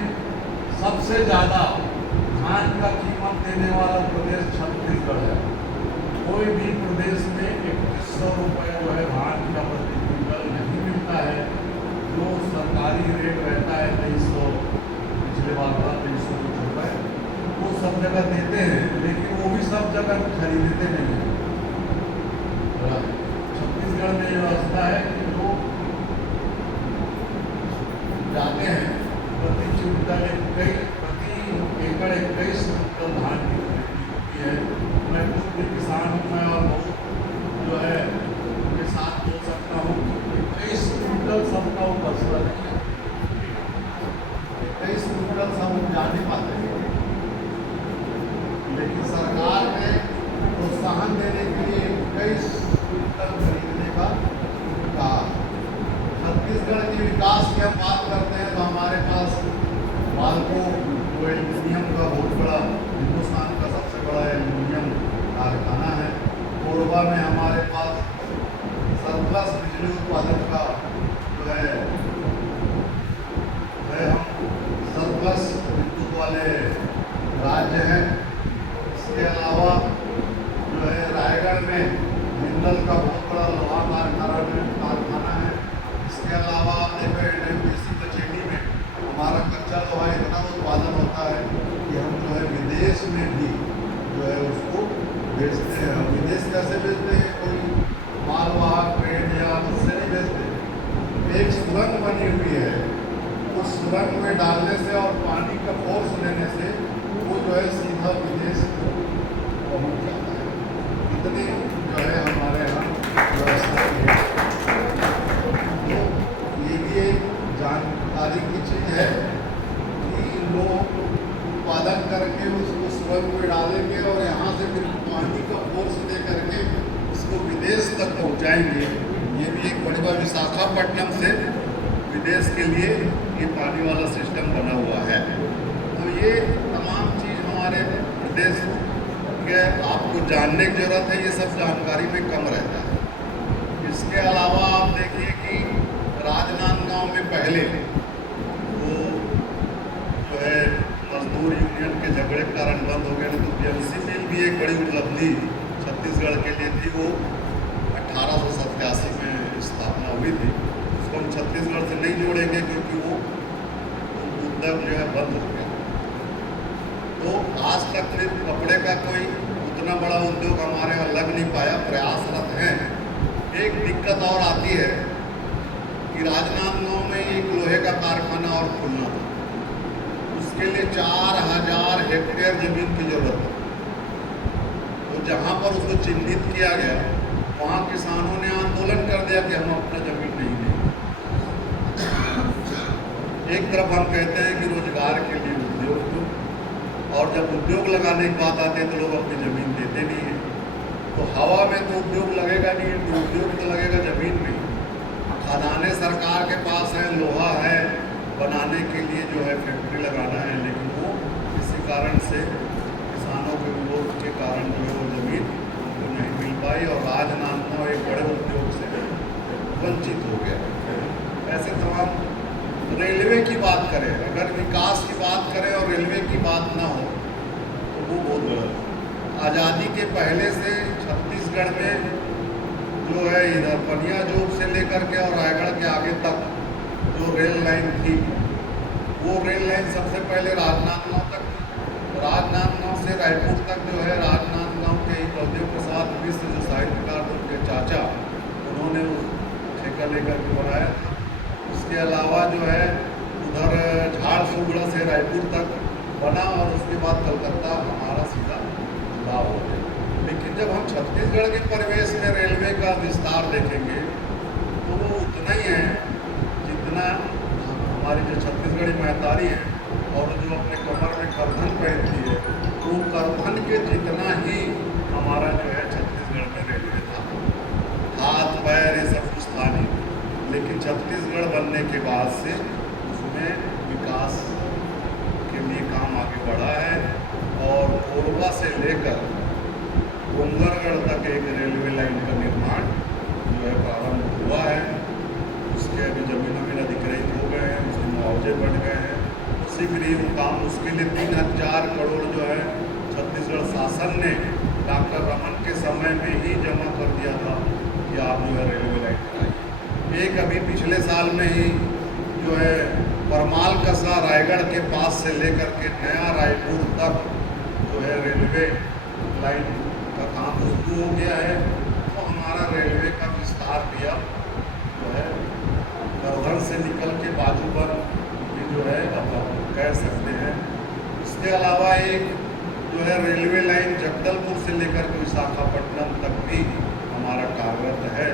सबसे ज़्यादा धान का कीमत देने वाला प्रदेश छत्तीसगढ़ है। कोई भी प्रदेश में 2100 रुपये जो है धान का प्रति क्विंटल नहीं मिलता है। जो सरकारी रेट रहता है 2300, पिछले बार था 2300 रुपये, वो सब जगह देते हैं, लेकिन वो भी सब जगह खरीदते नहीं हैं। छत्तीसगढ़ में ये व्यवस्था है कि लोग जाते हैं प्रति क्विंटल प्रति एकड़ 21 कुंटल धान की खरीदी होती है। मैं खुद भी किसान हूँ, मैं और बहुत जो है उनके साथ बोल सकता हूँ 21 कुंटल सबका वो पसरा नहीं है। 21 कुंटल सब जा नहीं पाते, लेकिन सरकार ने प्रोत्साहन देने के लिए 21 कुंटल खरीदने का कहा। छत्तीसगढ़ के विकास की हम बात करते हैं तो हमारे पास वाल्को जो एल्यूमिनियम का बहुत बड़ा, हिंदुस्तान का सबसे बड़ा एल्यूमिनियम कारखाना है। कोरबा में हमारे पास सरप्लस बिजली उत्पादन का जो है हम सरप्लस विद्युत वाले राज्य हैं। इसके अलावा जो है रायगढ़ में जिंदल का बहुत बड़ा लोहा कारखाना है। इसके अलावा आप देखो NMDC कचेरी में हमारा कच्चा लोहा इतना उत्पादन होता है कि हम जो है विदेश में भी जो है उसको बेचते हैं। हम विदेश कैसे बेचते हैं? कोई मालवाहक ट्रेन या उससे नहीं बेचते। एक सुरंग बनी हुई है, उस सुरंग में डालने से और पानी का फोर्स लेने से वो जो है सीधा विदेश पहुँच जाता है। इतनी जो है हमारे यहाँ व्यवस्था है। तो ये भी एक जानकारी की चीज़ है कि लोग उत्पादन करके उसको सुरंग में डालेंगे और यहाँ से फिर पानी का फोर्स दे करके इसको विदेश तक पहुँचाएंगे। ये भी एक बड़ी बात, विशाखापट्टनम से विदेश के लिए ये पानी वाला सिस्टम बना हुआ है। तो ये तमाम चीज़ हमारे प्रदेश के आपको जानने की ज़रूरत है, ये सब जानकारी में कम रहता है। इसके अलावा आप देखिए कि राजनांदगांव में पहले वो जो है मजदूर यूनियन के झगड़े के कारण बंद हो गए, तो BMC मिल भी एक बड़ी उपलब्धि छत्तीसगढ़ के लिए थी। वो 1887 में स्थापना हुई थी। उसको हम छत्तीसगढ़ से नहीं जोड़ेंगे क्योंकि वो उद्योग जो है बंद हो गया। तो आज तक फिर कपड़े का कोई उतना बड़ा उद्योग हमारे यहाँ लग नहीं पाया, प्रयासरत हैं। एक दिक्कत और आती है कि राजनांदगांव में एक लोहे का कारखाना और खुलना था, उसके लिए 4000 हेक्टेयर जमीन की जरूरत है। तो जहाँ पर उसको चिन्हित किया गया, वहाँ किसानों ने आंदोलन कर दिया कि हम अपना जमीन नहीं देंगे। एक तरफ हम कहते हैं कि रोजगार के लिए उद्योग दो, और जब उद्योग लगाने की बात आती है तो लोग अपनी ज़मीन देते नहीं हैं। तो हवा में तो उद्योग लगेगा नहीं, तो उद्योग तो लगेगा ज़मीन में। खदानें सरकार के पास हैं, लोहा है, बनाने के लिए जो है फैक्ट्री लगाना है, लेकिन वो किसी कारण से किसानों के विरोध के कारण जो है वो ज़मीन तो नहीं मिल पाई और राजनांदगांव एक बड़े उद्योग से वंचित हो गया। ऐसे तमाम रेलवे की बात करें, अगर विकास की बात करें और रेलवे की बात ना हो तो वो बहुत गलत। आज़ादी के पहले से छत्तीसगढ़ में जो है इधर पनियाजोब से लेकर के और रायगढ़ के आगे तक जो रेल लाइन थी, वो रेल लाइन सबसे पहले राजनांदगांव तक, राजनांदगांव से रायपुर तक जो है राजनांदगांव के बलदेव प्रसाद मिश्र जो साहित्यकार उनके चाचा, उन्होंने ठेका लेकर के बनाया। इसके अलावा जो है उधर झारसुगड़ा से रायपुर तक बना और उसके बाद कलकत्ता हमारा सीधा जुड़ाव हो गया। लेकिन जब हम छत्तीसगढ़ के परिवेश में रेलवे का विस्तार देखेंगे तो वो उतना ही है जितना हमारी जो छत्तीसगढ़ी महतारी है और जो अपने कमर में करधन पहनती है, वो करधन के जितना ही हमारा जो है छत्तीसगढ़ में रेलवे था। हाथ पैर ये सब कुछ था नहीं, लेकिन छत्तीसगढ़ बनने के बाद से उसमें विकास के लिए काम आगे बढ़ा है। और कोरबा से लेकर डोंगरगढ़ तक एक रेलवे लाइन का निर्माण जो है प्रारंभ हुआ है। उसके अभी ज़मीन अधिग्रहित हो गए हैं, उसके मुआवजे बढ़ गए हैं। शीघ्र ही वो काम, उसके लिए 3000 करोड़ जो है छत्तीसगढ़ शासन ने डॉक्टर रमन के समय में ही जमा कर दिया था कि आप जो है रेलवे लाइन बनाइए। एक अभी पिछले साल में ही जो है परमाल कस्बा रायगढ़ के पास से लेकर के नया रायपुर तक जो है रेलवे लाइन का काम शुरू हो गया है। तो हमारा रेलवे का विस्तार भी अब जो है करधन से निकल के बाजू पर भी जो है अब कह सकते हैं। इसके अलावा एक जो है रेलवे लाइन जगदलपुर से लेकर के विशाखापट्टनम तक भी हमारा कार्यरत है।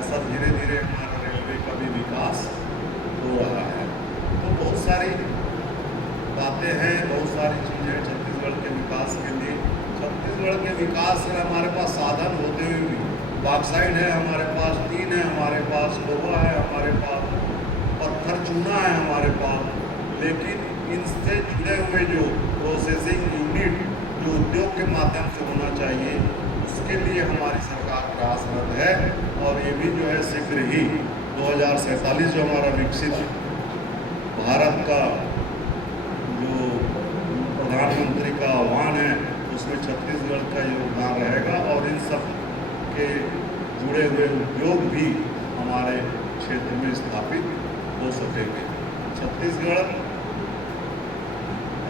ऐसा धीरे धीरे हमारा रेलवे का भी विकास हो रहा है। तो बहुत सारी बातें हैं, बहुत सारी चीज़ें छत्तीसगढ़ के विकास के लिए। छत्तीसगढ़ के विकास से हमारे पास साधन होते हुए भी बॉक्साइट है हमारे पास, टीन है हमारे पास, लोहा है हमारे पास, पत्थर चूना है हमारे पास, लेकिन इनसे जुड़े हुए जो प्रोसेसिंग यूनिट जो उद्योग के माध्यम से होना चाहिए, उसके लिए हमारी सरकार प्रयासरत है। और ये भी जो है शीघ्र ही 2047 जो हमारा विकसित भारत का जो प्रधानमंत्री का आह्वान है, उसमें छत्तीसगढ़ का योगदान रहेगा और इन सब के जुड़े हुए उद्योग भी हमारे क्षेत्र में स्थापित हो सकेंगे। छत्तीसगढ़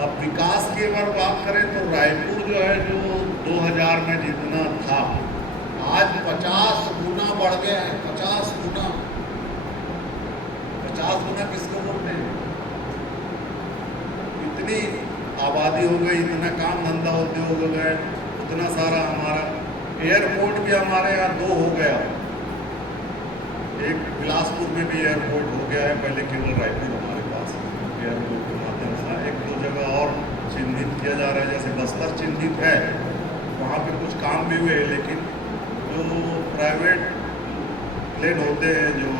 अब विकास की अगर बात करें तो रायपुर जो है जो 2000 में जितना था, आज 50 गुना बढ़ गया है। 50 गुना किसको बोलते हैं? इतनी आबादी हो गई, इतना काम धंधा उद्योग हो गए, उतना सारा हमारा एयरपोर्ट भी हमारे यहाँ 2 हो गया। एक बिलासपुर में भी एयरपोर्ट हो गया है, पहले केवल रायपुर हमारे पास एयरपोर्ट के माध्यम से। 1-2 जगह और चिन्हित किया जा रहा है, जैसे बस्तर चिन्हित है, वहाँ पे कुछ काम भी हुए, लेकिन जो प्राइवेट प्लेन होते हैं, जो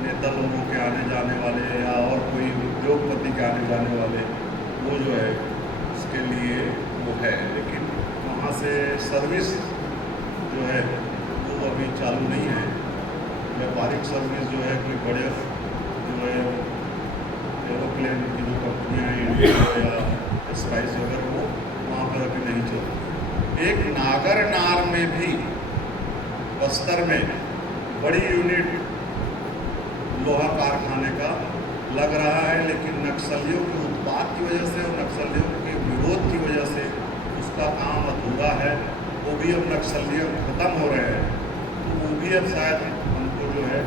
नेता लोगों के आने जाने वाले या और कोई उद्योगपति के आने जाने वाले, वो जो है उसके लिए वो है, लेकिन वहाँ से सर्विस जो है वो अभी चालू नहीं है। व्यापारिक सर्विस जो है कोई बड़े जो है एरोप्लेन की जो कंपनियाँ हैं, इंडिया या स्पाइस वगैरह, वो वहाँ पर अभी नहीं चलती। एक नागरनार में भी बस्तर में बड़ी यूनिट लोहा कारखाने का लग रहा है, लेकिन नक्सलियों के उत्पात की वजह से और नक्सलियों के विरोध की वजह से उसका काम अधूरा है। वो भी अब नक्सलियों खत्म हो रहे हैं, तो वो भी अब शायद हमको जो है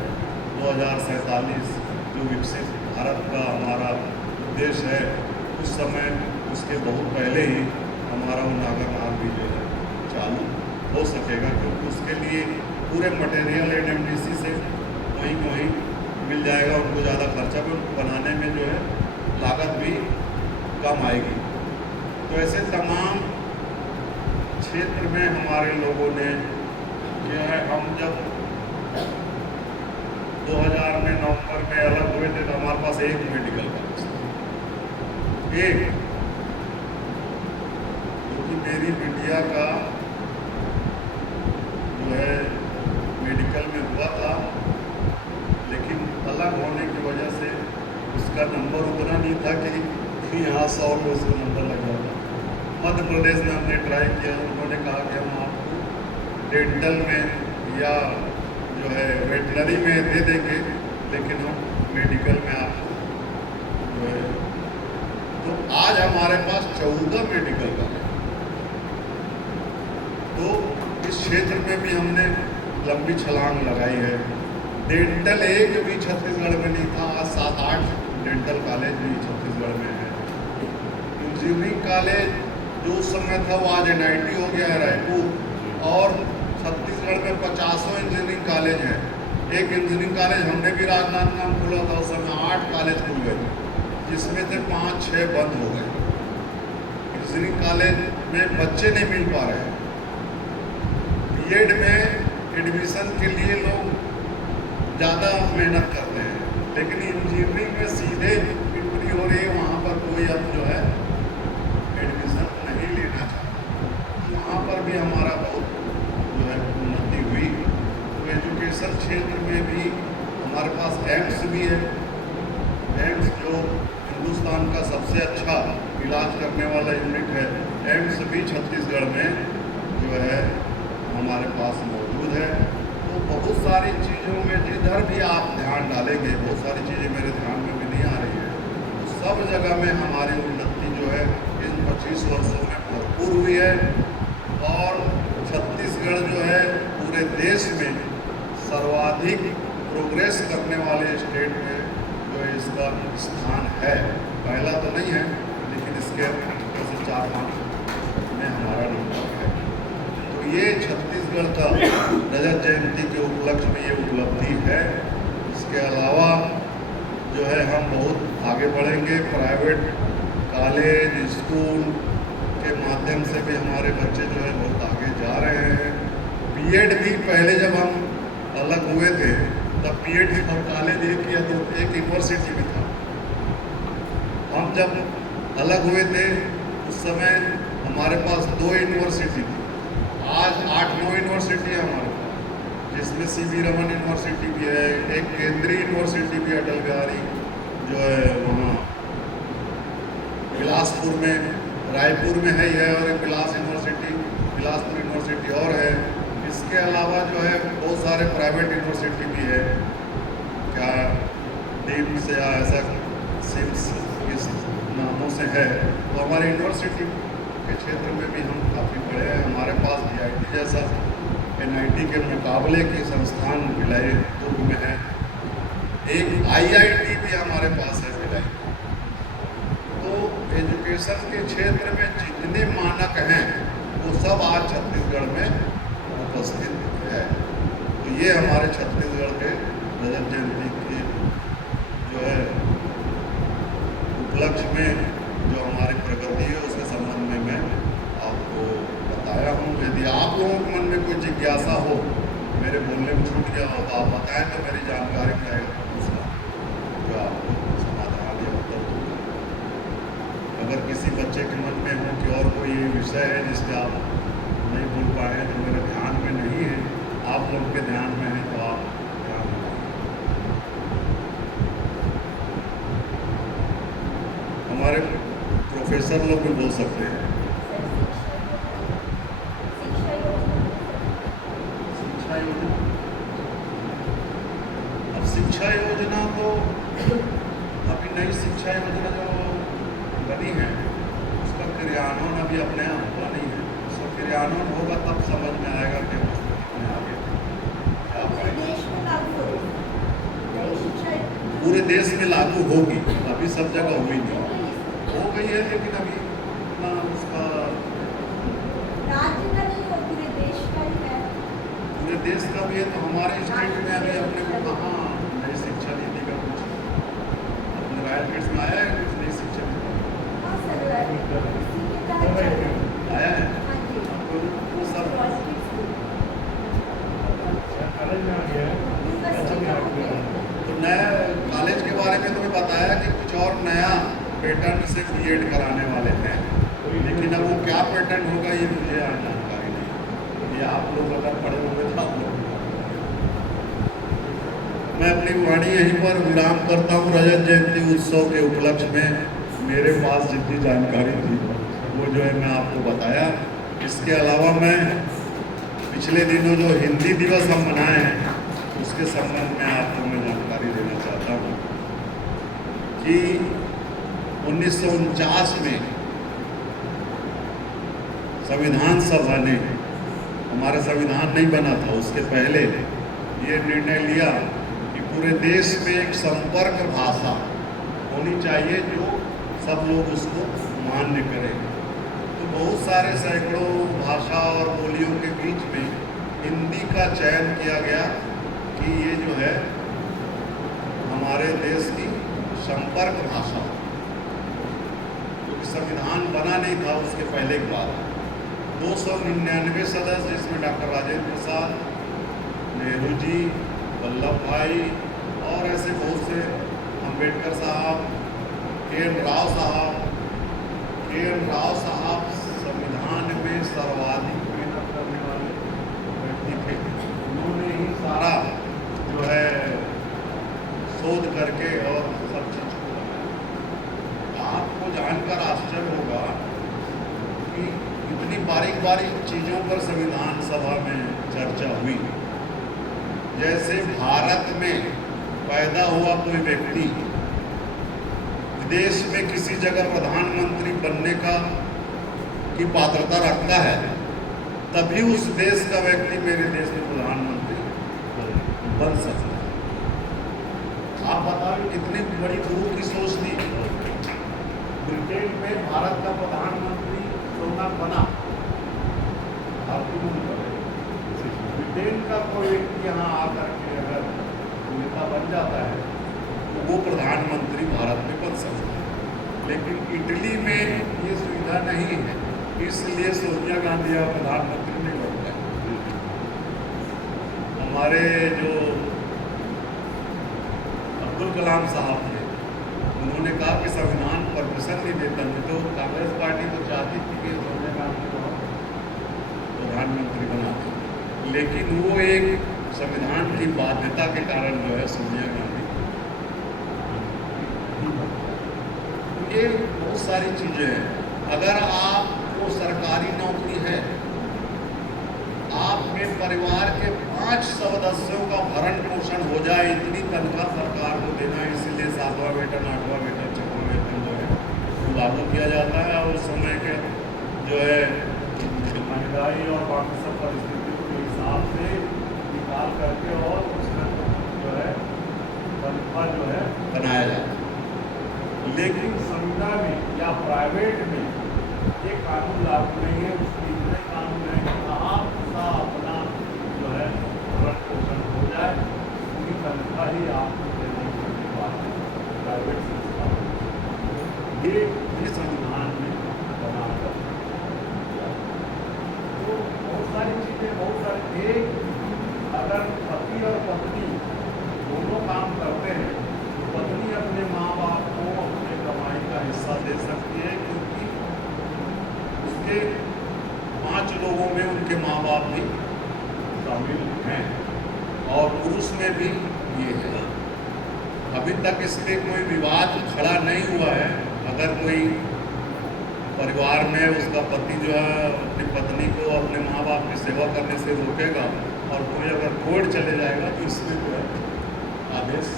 2047 जो विकसित भारत का हमारा उद्देश्य है, उस समय उसके बहुत पहले ही हमारा वो नागरनार भी जो है चालू हो सकेगा, क्योंकि उसके लिए पूरे मटेरियल NMDC से वहीं मिल जाएगा। उनको ज़्यादा खर्चा भी, उनको बनाने में जो है लागत भी कम आएगी। तो ऐसे तमाम क्षेत्र में हमारे लोगों ने जो है, हम जब 2000 में नवंबर में अलग हुए थे तो हमारे पास एक मेडिकल कॉलेज था, एक, क्योंकि मेरी बिटिया का जो है मेडिकल में हुआ था, लेकिन अलग होने की वजह से उसका नंबर उतना नहीं था कि यहाँ 100 में उसका नंबर लग जाता। मध्य प्रदेश में हमने ट्राई किया, उन्होंने कहा कि हम आपको डेंटल में या जो है वेटनरी में दे देंगे, लेकिन हम मेडिकल में आपको जो है। तो आज हमारे पास 14 मेडिकल का है। तो इस क्षेत्र में भी हमने लंबी छलांग लगाई है। डेंटल एक भी छत्तीसगढ़ में नहीं था, आज 7-8 डेंटल कॉलेज भी छत्तीसगढ़ में है। इंजीनियरिंग कॉलेज जो उस समय था वो आज NIT हो गया है रायपुर, और छत्तीसगढ़ में 50 इंजीनियरिंग कॉलेज हैं। एक इंजीनियरिंग कॉलेज हमने भी राजनांदगांव खोला था, उस समय 8 कॉलेज खुल गए, जिसमें से 5-6 बंद हो गए। इंजीनियरिंग कॉलेज में बच्चे नहीं मिल पा रहे हैं। B.Ed में एडमिशन के लिए लोग ज़्यादा मेहनत करते हैं, लेकिन इंजीनियरिंग में सीधे एंट्री हो रही है, वहाँ पर कोई अब जो है एडमिशन नहीं लेना चाहता। वहाँ पर भी हमारा बहुत जो है उन्नति हुई। तो एजुकेशन क्षेत्र में भी हमारे पास एम्स भी है। एम्स जो हिंदुस्तान का सबसे अच्छा इलाज करने वाला यूनिट है, एम्स भी छत्तीसगढ़ में जो है हमारे पास मौजूद है। तो बहुत सारी चीज़ों में जिधर भी आप ध्यान डालेंगे, बहुत सारी चीज़ें मेरे ध्यान में भी नहीं आ रही है, तो सब जगह में हमारी उन्नति जो है इन 25 वर्षों में भरपूर हुई है। और छत्तीसगढ़ जो है पूरे देश में सर्वाधिक प्रोग्रेस करने वाले स्टेट में जो है इसका स्थान है। पहला तो नहीं है, लेकिन इसके 4-5 में हमारा नंबर है। तो ये छत्तीसगढ़ का रजत जयंती के उपलक्ष्य में ये उपलब्धि है। इसके अलावा जो है हम बहुत आगे बढ़ेंगे। प्राइवेट कॉलेज स्कूल के माध्यम से भी हमारे बच्चे जो है बहुत आगे जा रहे हैं। बीएड भी पहले जब हम अलग हुए थे तब बीएड और कॉलेज एक या दो एक यूनिवर्सिटी में था। हम जब अलग हुए थे उस समय हमारे पास 2 यूनिवर्सिटी थी। आज 8-9 यूनिवर्सिटी है हमारे पास, जिसमें सीवी रमन यूनिवर्सिटी भी है, एक केंद्रीय यूनिवर्सिटी भी अटल बिहारी जो है वहाँ बिलासपुर में, रायपुर में है ही है, और एक बिलासपुर यूनिवर्सिटी और है। इसके अलावा जो है बहुत सारे प्राइवेट यूनिवर्सिटी भी है, क्या डीम्स या ऐसा सिम्स इस नामों से है। तो हमारे यूनिवर्सिटी के क्षेत्र में भी हम काफ़ी बड़े हैं। हमारे पास DIT जैसा NIT के मुकाबले के संस्थान भिलाई दुर्ग में है। एक IIT भी हमारे पास है भिलाई। तो एजुकेशन के क्षेत्र में जितने मानक हैं वो सब आज छत्तीसगढ़ में उपस्थित है। तो ये हमारे छत्तीसगढ़ के रजत जयंती की जो है उपलक्ष्य में जो हमारी प्रगति है उसके संबंध में मैं आपको बताया हूँ। यदि आप लोगों के मन में कोई जिज्ञासा हो, मेरे बोलने में छूट गया हो, तो आप बताएं तो मेरी जानकारी में आएगा उसका जो आपको समाधान या उत्तर होगा। अगर किसी बच्चे के मन में हो कि और कोई विषय है जिससे आप नहीं बोल पाए हैं, जो मेरे ध्यान में नहीं है, आप लोग के ध्यान में है, तो आप ध्यान में हमारे प्रोफेसर लोग भी बोल सकते हैं। शिक्षा योजना, अब शिक्षा योजना तो अभी नई शिक्षा योजना जो बनी है उसका क्रियान्वयन अभी अपने यहाँ हुआ नहीं है। उसका क्रियान्वयन होगा तब समझ में आएगा कि हम कितने आगे क्या पाएंगे। पूरे देश में लागू होगी, अभी सब जगह हुई नहीं, हो गई है, लेकिन अभी इतना उसका राज्य का नहीं हो, पूरे देश का ही है। पूरे देश का भी है। तो हमारे स्टेट में अभी अपने को कहाँ नई शिक्षा नीति का कुछ अपने रायगढ़ में आया है, कुछ नई शिक्षा नीति हाँ सर, इसी के तहत चल रहा है। आया है। हाँ जी, आपको वो सब तो नया कॉलेज के बारे में तो मैं बताया कि कुछ और नया पैटर्न से बीएड कराने वाले हैं, लेकिन अब वो क्या पैटर्न होगा ये मुझे जानकारी नहीं। ये आप लोग अगर पढ़े होंगे तो आप लोग। मैं अपनी वाणी यहीं पर विराम करता हूँ। रजत जयंती उत्सव के उपलक्ष्य में मेरे पास जितनी जानकारी थी वो जो है मैं आपको बताया। इसके अलावा मैं पिछले दिनों जो हिंदी दिवस हम मनाए हैं उसके संबंध में आपको मैं जानकारी देना चाहता हूँ कि 1949 में संविधान सभा ने, हमारा संविधान नहीं बना था उसके पहले, ये निर्णय लिया कि पूरे देश में एक संपर्क भाषा होनी चाहिए जो सब लोग उसको मान्य करें। तो बहुत सारे सैकड़ों भाषा और बोलियों के बीच में हिंदी का चयन किया गया कि ये जो है हमारे देश की संपर्क भाषा। क्योंकि संविधान बना नहीं था उसके पहले की बात। 299 सदस्य जिसमें डॉक्टर राजेंद्र प्रसाद, नेहरू जी, वल्लभ भाई और ऐसे बहुत से, अंबेडकर साहब, KN राव साहब संविधान में सर्वाधिक मेहनत करने वाले लोकसभा में चर्चा हुई। जैसे भारत में पैदा हुआ कोई व्यक्ति देश में किसी जगह प्रधानमंत्री बनने की पात्रता रखता है, तभी उस देश का व्यक्ति मेरे देश में प्रधानमंत्री बन सकता है। आप बताओ कितनी बड़ी दूर की सोच थी। ब्रिटेन में भारत का प्रधानमंत्री बना, ब्रिटेन का कोई व्यक्ति यहाँ आकर के अगर नेता बन जाता है तो वो प्रधानमंत्री भारत में बन सकता है। लेकिन इटली में ये सुविधा नहीं है, इसलिए सोनिया गांधी अब प्रधानमंत्री नहीं बन पाए। हमारे जो अब्दुल कलाम साहब थे, उन्होंने कहा कि संविधान परमिशन नहीं देता, नहीं तो कांग्रेस पार्टी तो चाहती थी कि सोनिया गांधी को प्रधानमंत्री बना दे, लेकिन वो एक संविधान की बाध्यता के कारण जो है सोनिया गांधी। ये बहुत सारी चीजें हैं। अगर आपको सरकारी नौकरी है, आपके परिवार के 5 सदस्यों का भरण पोषण हो जाए, इतनी तनख्वाह सरकार को देना, इसीलिए 7वां वेतन, 8वां वेतन, 6वां वेतन जो है लागू किया जाता है। और उस समय के जो है महंगाई और बाकी सब परिस्थिति के हिसाब से निकाल करके और उसमें जो है तनख्वाह जो है बनाया जाता है। लेकिन संविदा में या प्राइवेट में ये कानून लागू नहीं है। उसमें इतने कानून है कि आपका अपना जो है भरण पोषण हो जाए, पूरी तनख्वाह ही आपको देने की बात है प्राइवेट संस्था। ये संविधान में बना कर तो बहुत सारी चीज़ें, बहुत सारे एक अगर पति और पत्नी दोनों काम करते हैं तो पत्नी अपने माँ बाप को अपने कमाई का हिस्सा दे सकती है, क्योंकि उसके 5 लोगों में उनके माँ बाप भी शामिल हैं। और पुरुष में भी ये है। अभी तक इस पर कोई विवाद खड़ा नहीं हुआ है। अगर कोई परिवार में उसका पति जो है अपनी पत्नी को अपने माँ बाप की सेवा करने से रोकेगा और कोई अगर कोर्ट चले जाएगा तो इसमें जो है आदेश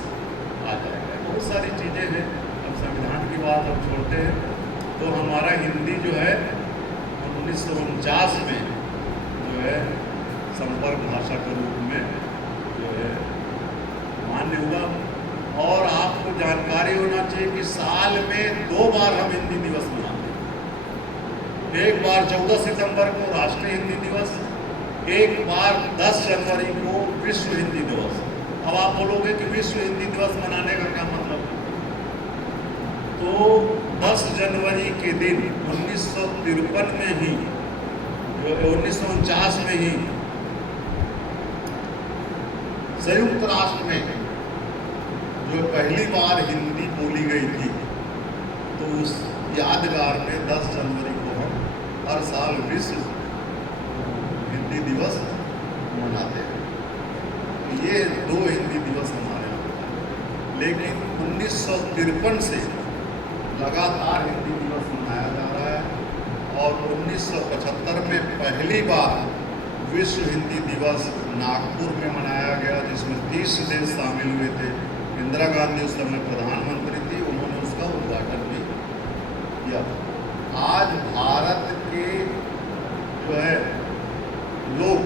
आ जाएगा। बहुत सारी चीज़ें हैं। अब संविधान की बात हम छोड़ते हैं तो हमारा हिंदी जो है 1949 में जो है संपर्क भाषा के रूप में जो है मान्य हुआ। और आपको जानकारी होना चाहिए कि साल में 2 बार हम हिंदी दिवस मनाते हैं। एक बार 14 सितंबर को राष्ट्रीय हिंदी दिवस, एक बार 10 जनवरी को विश्व हिंदी दिवस। अब आप बोलोगे कि विश्व हिंदी दिवस मनाने का क्या मतलब है? तो 10 जनवरी के दिन 1953 में ही, 1949 में ही संयुक्त राष्ट्र में जो पहली बार हिंदी बोली गई थी, तो उस यादगार में 10 जनवरी को हम हर साल विश्व हिंदी दिवस मनाते हैं। ये 2 हिंदी दिवस हमारे यहाँ। लेकिन 1953 से लगातार हिंदी दिवस मनाया जा रहा है और 1975 में पहली बार विश्व हिंदी दिवस नागपुर में मनाया गया, जिसमें 30 देश शामिल हुए थे। इंदिरा गांधी उस समय प्रधानमंत्री थी, उन्होंने उसका उद्घाटन भी किया। आज भारत के जो है लोग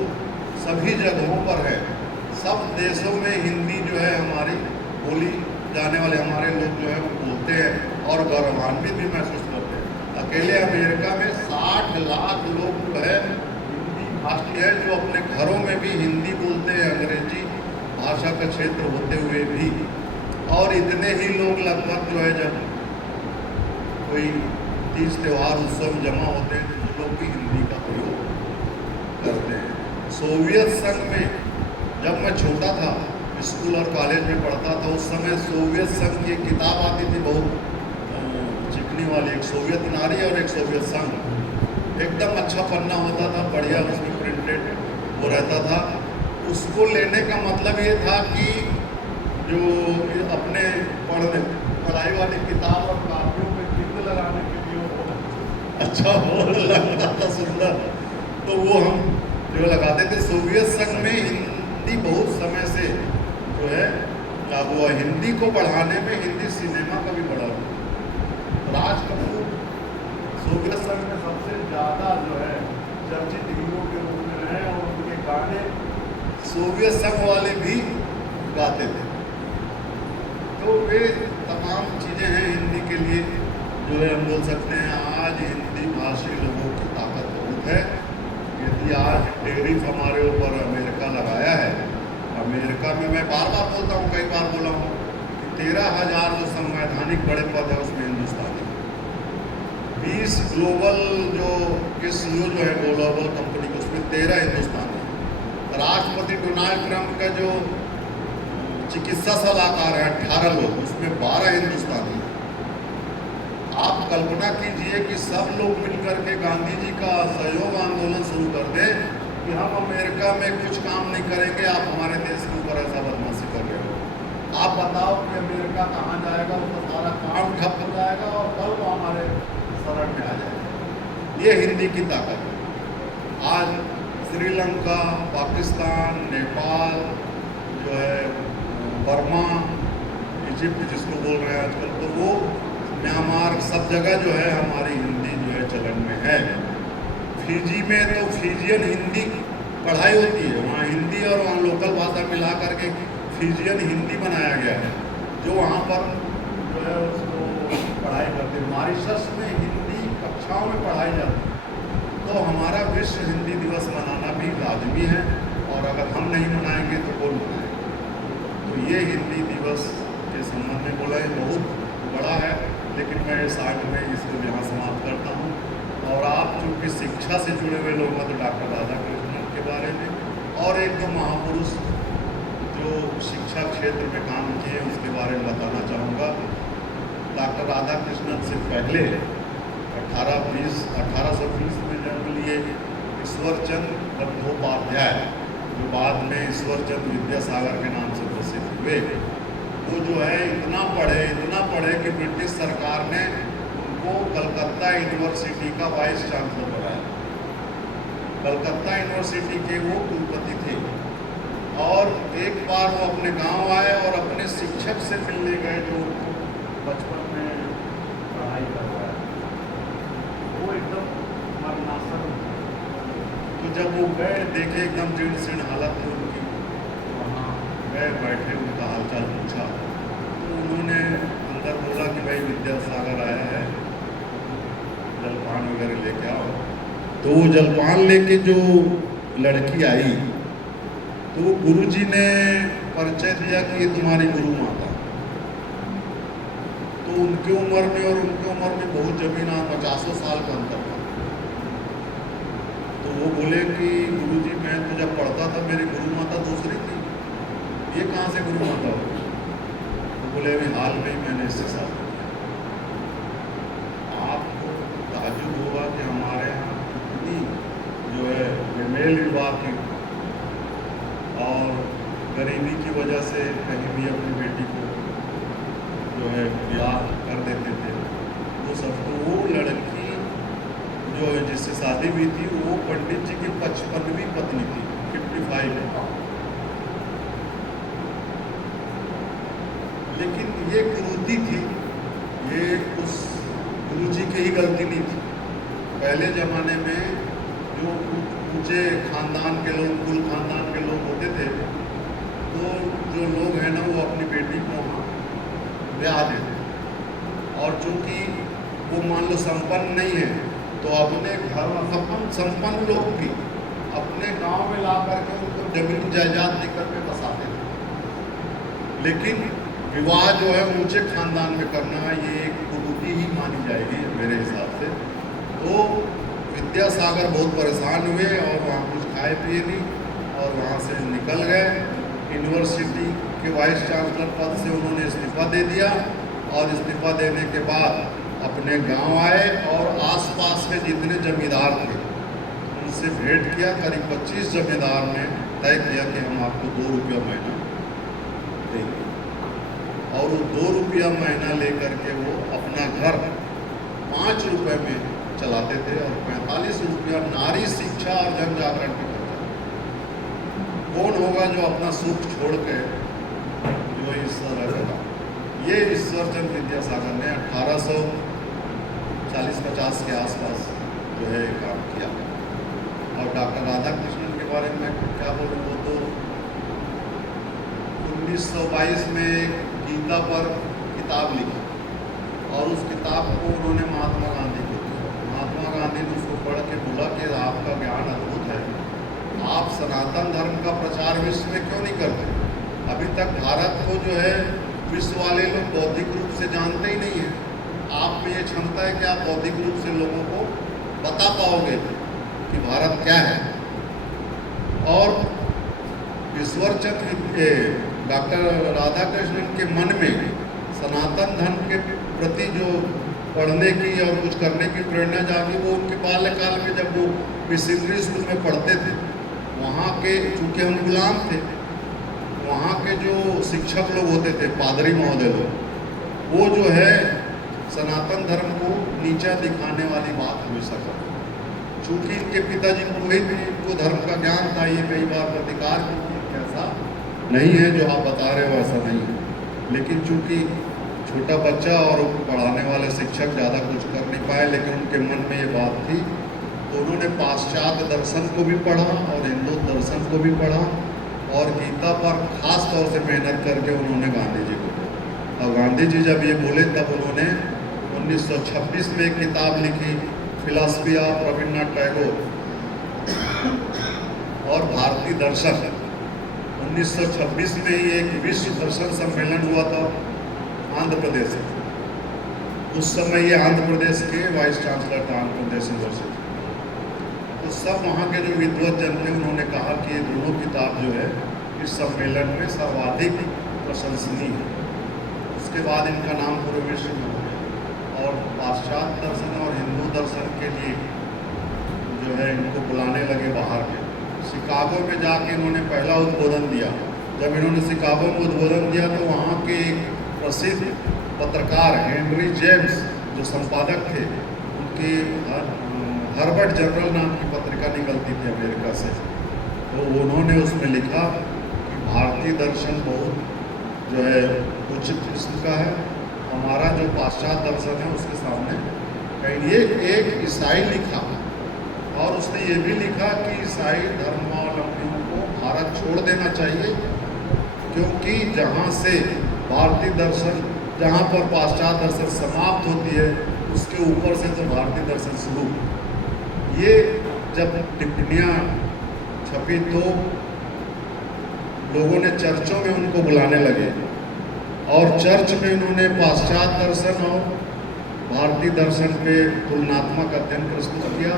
सभी जगहों पर है, सब देशों में हिंदी जो है हमारी बोली जाने वाले हमारे लोग जो है वो बोलते हैं और गौरवान्वित भी महसूस करते हैं। अकेले अमेरिका में 60 लाख लोग जो है हिंदी भाषी है, जो अपने घरों में भी हिंदी बोलते हैं, अंग्रेजी भाषा का क्षेत्र होते हुए भी। और इतने ही लोग लगभग जो है जब कोई तीज त्यौहार उत्सव में जमा होते हैं तो लोग भी हिंदी का प्रयोग करते हैं। सोवियत संघ में जब मैं छोटा था, स्कूल और कॉलेज में पढ़ता था, उस समय सोवियत संघ की एक किताब आती थी बहुत चिकनी वाली, एक सोवियत नारी और एक सोवियत संघ। एकदम अच्छा पन्ना होता था, बढ़िया, उसमें प्रिंटेड वो रहता था। उसको लेने का मतलब ये था कि जो अपने पढ़ाई वाली किताब और कापियों पे चित्र लगाने के लिए वो अच्छा हो लगता था, सुंदर। तो वो हम जो लगाते थे। सोवियत संघ में हिंदी बहुत समय से जो है लागू हुआ। हिंदी को बढ़ाने में हिंदी सिनेमा का भी बड़ा राज कपूर सोवियत संघ में सबसे ज़्यादा जो है चर्चित हीरो के रूप में रहे और उनके गाने सोवियत संघ वाले भी गाते थे। तो वे तमाम चीज़ें हैं हिंदी के लिए जो है हम बोल सकते हैं। आज हिंदी भाषी लोगों की ताकत बहुत है। यदि आज टैरिफ हमारे ऊपर अमेरिका लगाया है, अमेरिका में मैं बार बार बोलता हूँ, कई बार बोला हूँ कि 13,000 जो संवैधानिक बड़े पद है उसमें हिंदुस्तानी, 20 ग्लोबल जो CEO जो है ग्लोबल कंपनी के उसमें 13 हिंदुस्तानी, राष्ट्रपति डोनाल्ड ट्रंप का जो चिकित्सा सलाहकार है 18 लोग, उसमें 12 हिंदुस्तानी। आप कल्पना कीजिए कि सब लोग मिलकर के गांधी जी का सहयोग आंदोलन शुरू कर दें कि हम अमेरिका में कुछ काम नहीं करेंगे, आप हमारे देश के ऊपर ऐसा बदमाशी कर रहे हो। आप बताओ कि अमेरिका कहाँ जाएगा, उसका सारा काम ठप हो जाएगा और कल वो हमारे शरण में आ जाएगा। ये हिंदी की ताकत है। आज श्रीलंका, पाकिस्तान, नेपाल जो है, बर्मा, इजिप्ट जिसको बोल रहे हैं आजकल, तो वो म्यांमार, सब जगह जो है हमारी हिंदी जो है चलन में है। फिजी में तो फिजियन हिंदी पढ़ाई होती है, वहाँ हिंदी और वहाँ लोकल भाषा मिला करके फिजियन हिंदी बनाया गया है, जो वहाँ पर जो है उसको पढ़ाई करते हैं। मॉरिशस में हिंदी कक्षाओं में पढ़ाई जाती है। तो हमारा विश्व हिंदी दिवस मनाना भी लाजमी है, और अगर हम नहीं मनाएंगे तो कौन मनाएंगे। तो ये हिंदी दिवस के संबंध में बोला, है बहुत बड़ा है, लेकिन मैं इस आर्ट में इसको यहाँ समाप्त करता हूँ। और आप चूँकि शिक्षा से जुड़े हुए लोग हैं तो डॉक्टर राधाकृष्णन के बारे में और एक दो महापुरुष जो शिक्षा क्षेत्र में काम किए उसके बारे में बताना चाहूँगा। डॉक्टर राधाकृष्णन से पहले 1820 में जन्म लिए ईश्वरचंद बंदोपाध्याय, जो बाद में ईश्वरचंद विद्यासागर के नाम से प्रसिद्ध हुए, वो जो है इतना पढ़े कि ब्रिटिश सरकार ने उनको कलकत्ता यूनिवर्सिटी का वाइस चांसलर बनाया। कलकत्ता यूनिवर्सिटी के वो कुलपति थे। और एक बार वो अपने गांव आए और अपने शिक्षक से मिलने गए जो बचपन में पढ़ाई कर रहा है, वो एकदम मरनासक। तो जब वो गए देखे एकदम जीर्ण शीर्ण हालत थी उनकी, वहाँ गए बैठे, उनका हालचाल पूछा, तो उन्होंने अंदर बोला कि भाई विद्यासागर आया है, जलपान वगैरह लेके आओ। तो वो जलपान लेके जो लड़की आई तो गुरुजी ने परिचय दिया कि ये तुम्हारी गुरु माता। तो उनकी उम्र में और उनकी उम्र में बहुत जमीन 50 साल का अंतर था। तो वो बोले कि गुरुजी मैं तो जब पढ़ता था मेरी गुरु माता दूसरी थी, ये कहाँ से गुरु माता हो? तो बोले अभी हाल में ही मैंने इससे शादी किया। आपको ताज्जुब होगा कि हमारे यहाँ इतनी जो है बेमेल विवाह की और गरीबी की वजह से कहीं भी अपनी बेटी को जो है ब्याह कर देते थे। वो सब तो वो लड़की जो है जिससे शादी हुई थी वो पंडित जी की 55वीं पत्नी थी, 55 में। लेकिन ये कुरीति थी, ये उस गुरु जी की ही गलती नहीं थी। पहले ज़माने में जो ऊंचे खानदान के लोग, कुल खानदान के लोग होते थे, तो जो लोग हैं ना वो अपनी बेटी को वहाँ ब्याह देते। और चूँकि वो मान लो संपन्न नहीं है तो अपने घर संपन्न लोग भी अपने गांव में ला करके उनको जमीन जायदाद देकर के बसाते थे। लेकिन विवाह जो है ऊंचे खानदान में करना ये एक कुरीति ही मानी जाएगी मेरे हिसाब से। तो विद्यासागर बहुत परेशान हुए और वहाँ कुछ खाए पिए नहीं और वहाँ से निकल गए। यूनिवर्सिटी के वाइस चांसलर पद से उन्होंने इस्तीफा दे दिया और इस्तीफा देने के बाद अपने गांव आए और आसपास के जितने जमींदार थे उनसे भेंट किया। करीब 25 जमींदार ने तय किया कि हम आपको 2 रुपया महीना देंगे। और वो 2 रुपया महीना लेकर के वो अपना घर 5 रुपये में चलाते थे और 45 रुपया नारी शिक्षा और जन जागरण के खर्चा। कौन होगा जो अपना सुख छोड़ के जो ईश्वर रहेगा। ये ईश्वरचंद विद्यासागर ने 1840-50 के आसपास जो है काम किया। और डॉक्टर राधाकृष्णन के बारे में क्या बोलूँ, वो तो 1922 में गीता पर किताब लिखी और उस किताब को उन्होंने महात्मा गांधी को दिया। महात्मा गांधी ने उसको पढ़ के बोला कि आपका ज्ञान अद्भुत है, आप सनातन धर्म का प्रचार विश्व में क्यों नहीं करते। अभी तक भारत को जो है विश्व वाले लोग बौद्धिक रूप से जानते ही नहीं है। आप में ये क्षमता है कि आप बौद्धिक रूप से लोगों को बता पाओगे कि भारत क्या है। और ईश्वरचंद डॉक्टर राधाकृष्णन के मन में सनातन धर्म के प्रति जो पढ़ने की और कुछ करने की प्रेरणा जागी, वो उनके बाल्यकाल में जब वो मिशनरी स्कूल में पढ़ते थे, वहाँ के चूँकि हम गुलाम थे, वहाँ के जो शिक्षक लोग होते थे, पादरी महोदय लोग, वो जो है सनातन धर्म को नीचा दिखाने वाली बात हमेशा करते। चूँकि इनके पिताजी पुरोहित थे, इनको धर्म का ज्ञान था, ये कई बार प्रतिकार की ऐसा नहीं है जो आप बता रहे हो, ऐसा नहीं है। लेकिन चूँकि छोटा बच्चा और पढ़ाने वाले शिक्षक ज़्यादा कुछ कर नहीं पाए, लेकिन उनके मन में ये बात थी, तो उन्होंने पाश्चात्य दर्शन को भी पढ़ा और हिंदू दर्शन को भी पढ़ा और गीता पर खास तौर से मेहनत करके उन्होंने गांधी जी को बोला। और गांधी जी जब ये बोले तब उन्होंने 1926 में एक किताब लिखी, फिलॉसफी ऑफ रविन्द्रनाथ टैगोर और भारतीय दर्शन। 1926 में ही एक विश्व दर्शन सम्मेलन हुआ था आंध्र प्रदेश में। उस समय ये आंध्र प्रदेश के वाइस चांसलर था, आंध्र प्रदेश यूनिवर्सिटी। तो सब वहाँ के जो विद्वत जन थे, उन्होंने कहा कि ये दोनों किताब जो है इस सम्मेलन में सर्वाधिक प्रशंसनीय है। उसके बाद इनका नाम पूरे विश्व में हो गया और पाश्चात्य दर्शन और हिंदू दर्शन के लिए जो है इनको बुलाने लगे बाहर के। शिकागो में जाके इन्होंने पहला उद्बोधन दिया। जब इन्होंने शिकागो में उद्बोधन दिया तो वहाँ के एक प्रसिद्ध पत्रकार हेनरी जेम्स जो संपादक थे, उनकी हार्वर्ड जर्नल नाम की पत्रिका निकलती थी अमेरिका से, तो उन्होंने उसमें लिखा कि भारतीय दर्शन बहुत जो है उच्च किस्म का है, हमारा जो पाश्चात्य दर्शन है उसके सामने कहीं। ये एक ईसाई लिखा और उसने ये भी लिखा कि ईसाई धर्मावलंबियों को भारत छोड़ देना चाहिए, क्योंकि जहाँ से भारतीय दर्शन, जहाँ पर पाश्चात्य दर्शन समाप्त होती है, उसके ऊपर से तो भारतीय दर्शन शुरू। ये जब टिप्पणियाँ छपी तो लोगों ने चर्चों में उनको बुलाने लगे और चर्च में उन्होंने पाश्चात्य दर्शन और भारतीय दर्शन पे तुलनात्मक अध्ययन प्रस्तुत किया।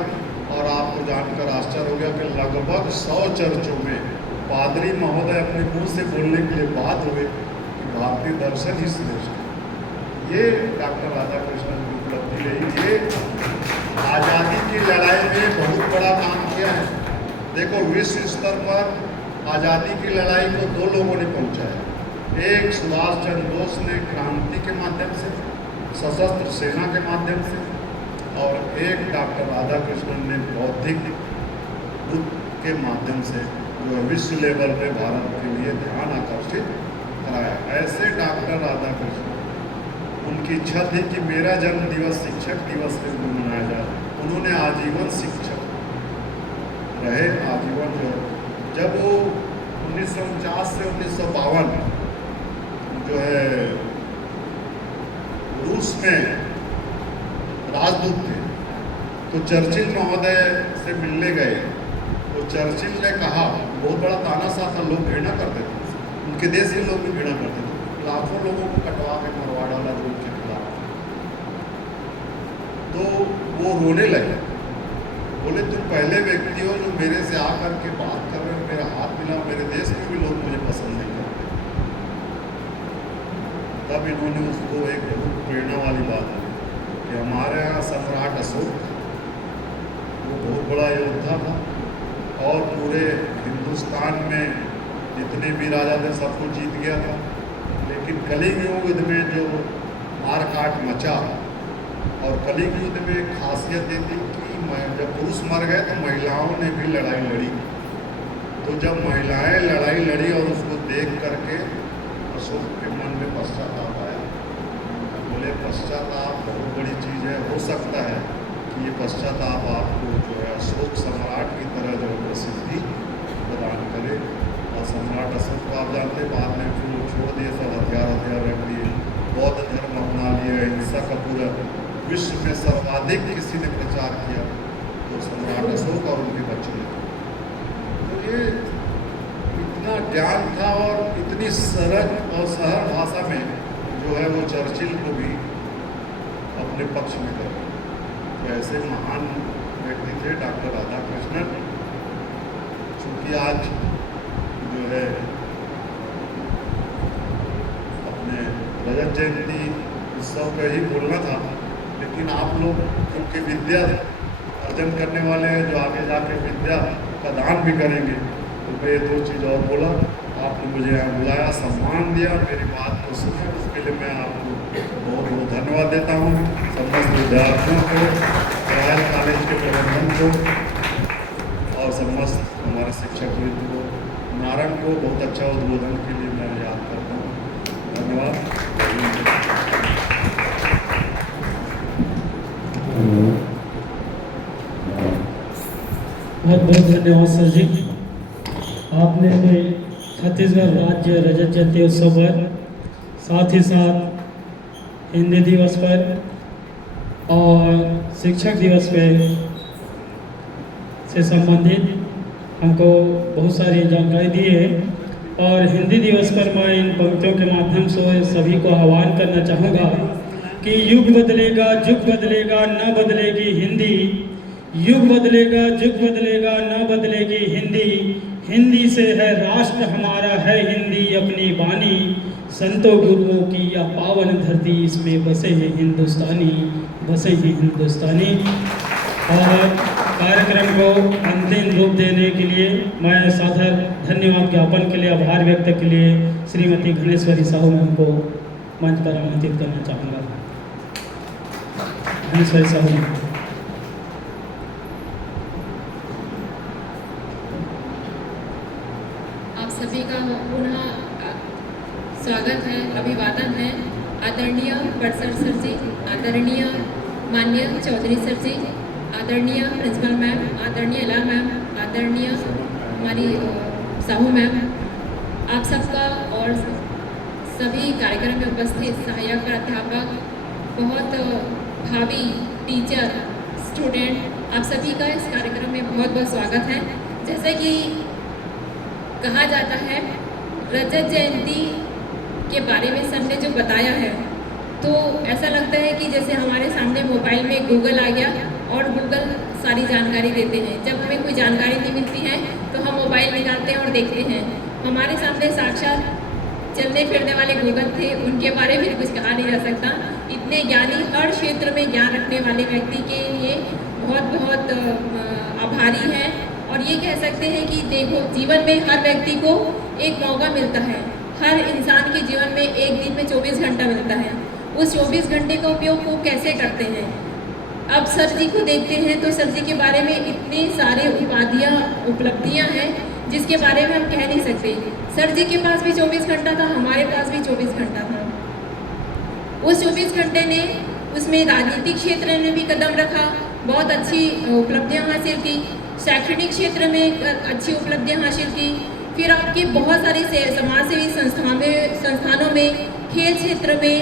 और आपको जानकर आश्चर्य हो गया कि लगभग 100 चर्चों में पादरी महोदय अपने मुंह से बोलने के लिए बात हुए कि भारतीय दर्शन ही श्रेष्ठ है। ये डॉक्टर राधाकृष्णन की उपलब्धि रही। ये आज़ादी की लड़ाई में बहुत बड़ा काम किया है। देखो, विश्व स्तर पर आज़ादी की लड़ाई को 2 लोगों ने पहुंचाया। एक सुभाष चंद्र बोस ने क्रांति के माध्यम से, सशस्त्र सेना के माध्यम से, और एक डॉक्टर राधाकृष्णन ने बौद्धिक बुद्ध के माध्यम से जो विश्व लेवल पे भारत के लिए ध्यान आकर्षित कराया। ऐसे डॉक्टर राधाकृष्णन, उनकी इच्छा थी कि मेरा जन्म दिवस शिक्षक दिवस के रूप में मनाया जाए। उन्होंने आजीवन शिक्षक रहे, आजीवन जब वो 1949 से 1952 जो है रूस में राजदूत थे, तो चर्चिल महोदय से मिलने गए। तो चर्चिल ने कहा, बहुत बड़ा तानाशाह था, लोग घृणा करते थे, उनके देश के लोग भी घृणा करते थे, लाखों लोगों को कटवा के मरवा डाला जो उनके खिलाफ। तो वो रोने लगे, बोले तुम पहले व्यक्ति हो जो मेरे से आकर के बात कर रहे हो, मेरा हाथ मिला, मेरे देश में भी लोग मुझे पसंद नहीं करते। तब इन्होंने उसको एक बहुत प्रेरणा वाली बात की कि हमारे यहाँ सम्राट अशोक, वो बहुत बड़ा योद्धा था और पूरे हिंदुस्तान में जितने भी राजा थे सबको जीत गया था। लेकिन कलिंग युद्ध में जो मारकाट मचा, और कलिंग युद्ध में एक खासियत ये थी कि जब पुरुष मर गए तो महिलाओं ने भी लड़ाई लड़ी। तो तो जब महिलाएं लड़ाई लड़ी और उसको देख करके अशोक के मन में पश्चाताप आया। बोले पश्चाताप बहुत बड़ी चीज़ है, हो सकता है कि ये पश्चाताप आपको जो है अशोक सम्राट की तरह जो है प्रसिद्धि प्रदान करे। और सम्राट अशोक को आप जानते हैं, बाद में फिर वो छोड़ दिए, सब हथियार रख दिए, बौद्ध धर्म अपना लिया, हिंसा का पूरा विश्व में सर्वाधिक किसी ने प्रचार किया तो सम्राट अशोक और उनके बच्चों ने। तो ये इतना ज्ञान था और इतनी सरल और सरल भाषा में जो है वो चर्चिल को भी अपने पक्ष में कर। तो ऐसे महान व्यक्ति थे डॉक्टर राधाकृष्णन। चूँकि आज जो है अपने रजत जयंती उत्सव का ही बोलना था, लेकिन आप लोग क्योंकि विद्या अर्जन करने वाले हैं, जो आगे जाके विद्या का दान भी करेंगे, तो मैं ये 2 चीज़ और बोला। आपने मुझे यहाँ बुलाया, सम्मान दिया, मेरी बात को सुना, उसके लिए मैं आपको बहुत बहुत धन्यवाद देता हूँ। समस्त विद्यार्थियों को, रॉयल कॉलेज के प्रबंधन को और समस्त हमारे शिक्षक वृंद को, नारायण को बहुत अच्छा उद्बोधन के लिए मैं याद करता हूँ। धन्यवाद। बहुत बहुत धन्यवाद सर जी। आपने छत्तीसगढ़ राज्य रजत जयंती उत्सव पर, साथ ही साथ हिंदी दिवस पर और शिक्षक दिवस पर से संबंधित हमको बहुत सारी जानकारी दी है। और हिंदी दिवस पर मैं इन पंक्तियों के माध्यम से सभी को आह्वान करना चाहूँगा कि युग बदलेगा, जुग बदलेगा, न बदलेगी हिंदी। युग बदलेगा, जुग बदलेगा, न बदलेगी हिंदी। हिंदी से है राष्ट्र हमारा, है हिंदी अपनी बानी। संतों गुरुओं की या पावन धरती, इसमें बसे हैं हिंदुस्तानी, बसे हैं हिंदुस्तानी। और कार्यक्रम को अंतिम रूप देने के लिए मैं सादर धन्यवाद ज्ञापन के लिए, आभार व्यक्त के लिए श्रीमती घनेश्वरी साहू मैम को मंच पर आमंत्रित करना चाहूँगा। घनेश्वरी साहू मैम। आप सभी का पुनः स्वागत है, अभिवादन है। आदरणीय बड़सर सर जी, आदरणीय माननीय चौधरी सर जी, आदरणीय प्रिंसिपल मैम, आदरणीय एला मैम, आदरणीय हमारी साहू मैम, आप सबका और सभी कार्यक्रम में उपस्थित सहायक प्राध्यापक, बहुत भावी टीचर, स्टूडेंट, आप सभी का इस कार्यक्रम में बहुत बहुत स्वागत है। जैसे कि कहा जाता है, रजत जयंती के बारे में सर ने जो बताया है, तो ऐसा लगता है कि जैसे हमारे सामने मोबाइल में गूगल आ गया और गूगल सारी जानकारी देते हैं। जब हमें कोई जानकारी नहीं मिलती है तो हम मोबाइल निकालते हैं और देखते हैं। हमारे सामने साक्षात चलने फिरने वाले गूगल थे, उनके बारे में कुछ कहा नहीं जा सकता। इतने ज्ञानी, हर क्षेत्र में ज्ञान रखने वाले व्यक्ति के लिए बहुत बहुत आभारी हैं। और ये कह सकते हैं कि देखो, जीवन में हर व्यक्ति को एक मौका मिलता है। हर इंसान के जीवन में एक दिन में 24 घंटा मिलता है। उस 24 घंटे का उपयोग वो कैसे करते हैं। अब सर जी को देखते हैं तो सर जी के बारे में इतने सारे उपलब्धियां हैं जिसके बारे में हम कह नहीं सकते। सर जी के पास भी 24 घंटा था, हमारे पास भी 24 घंटा था। उस 24 घंटे ने उसमें राजनीतिक क्षेत्र में भी कदम रखा, बहुत अच्छी उपलब्धियां हासिल की, शैक्षणिक क्षेत्र में अच्छी उपलब्धियां हासिल की, फिर आपके बहुत सारी समाज सेवी संस्थानों में, खेल क्षेत्र में,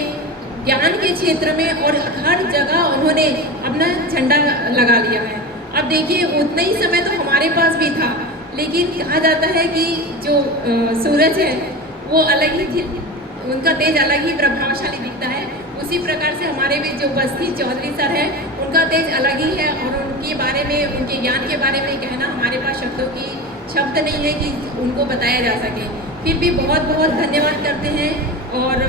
ज्ञान के क्षेत्र में, और हर जगह उन्होंने अपना झंडा लगा लिया है। अब देखिए, उतना ही समय तो हमारे पास भी था, लेकिन कहा जाता है कि जो सूरज है वो अलग ही, उनका तेज अलग ही प्रभावशाली दिखता है। उसी प्रकार से हमारे भी जो उपस्थित चौधरी सर हैं, उनका तेज अलग ही है, और उनके बारे में, उनके ज्ञान के बारे में कहना हमारे पास शब्द नहीं है कि उनको बताया जा सके। फिर भी बहुत बहुत धन्यवाद करते हैं। और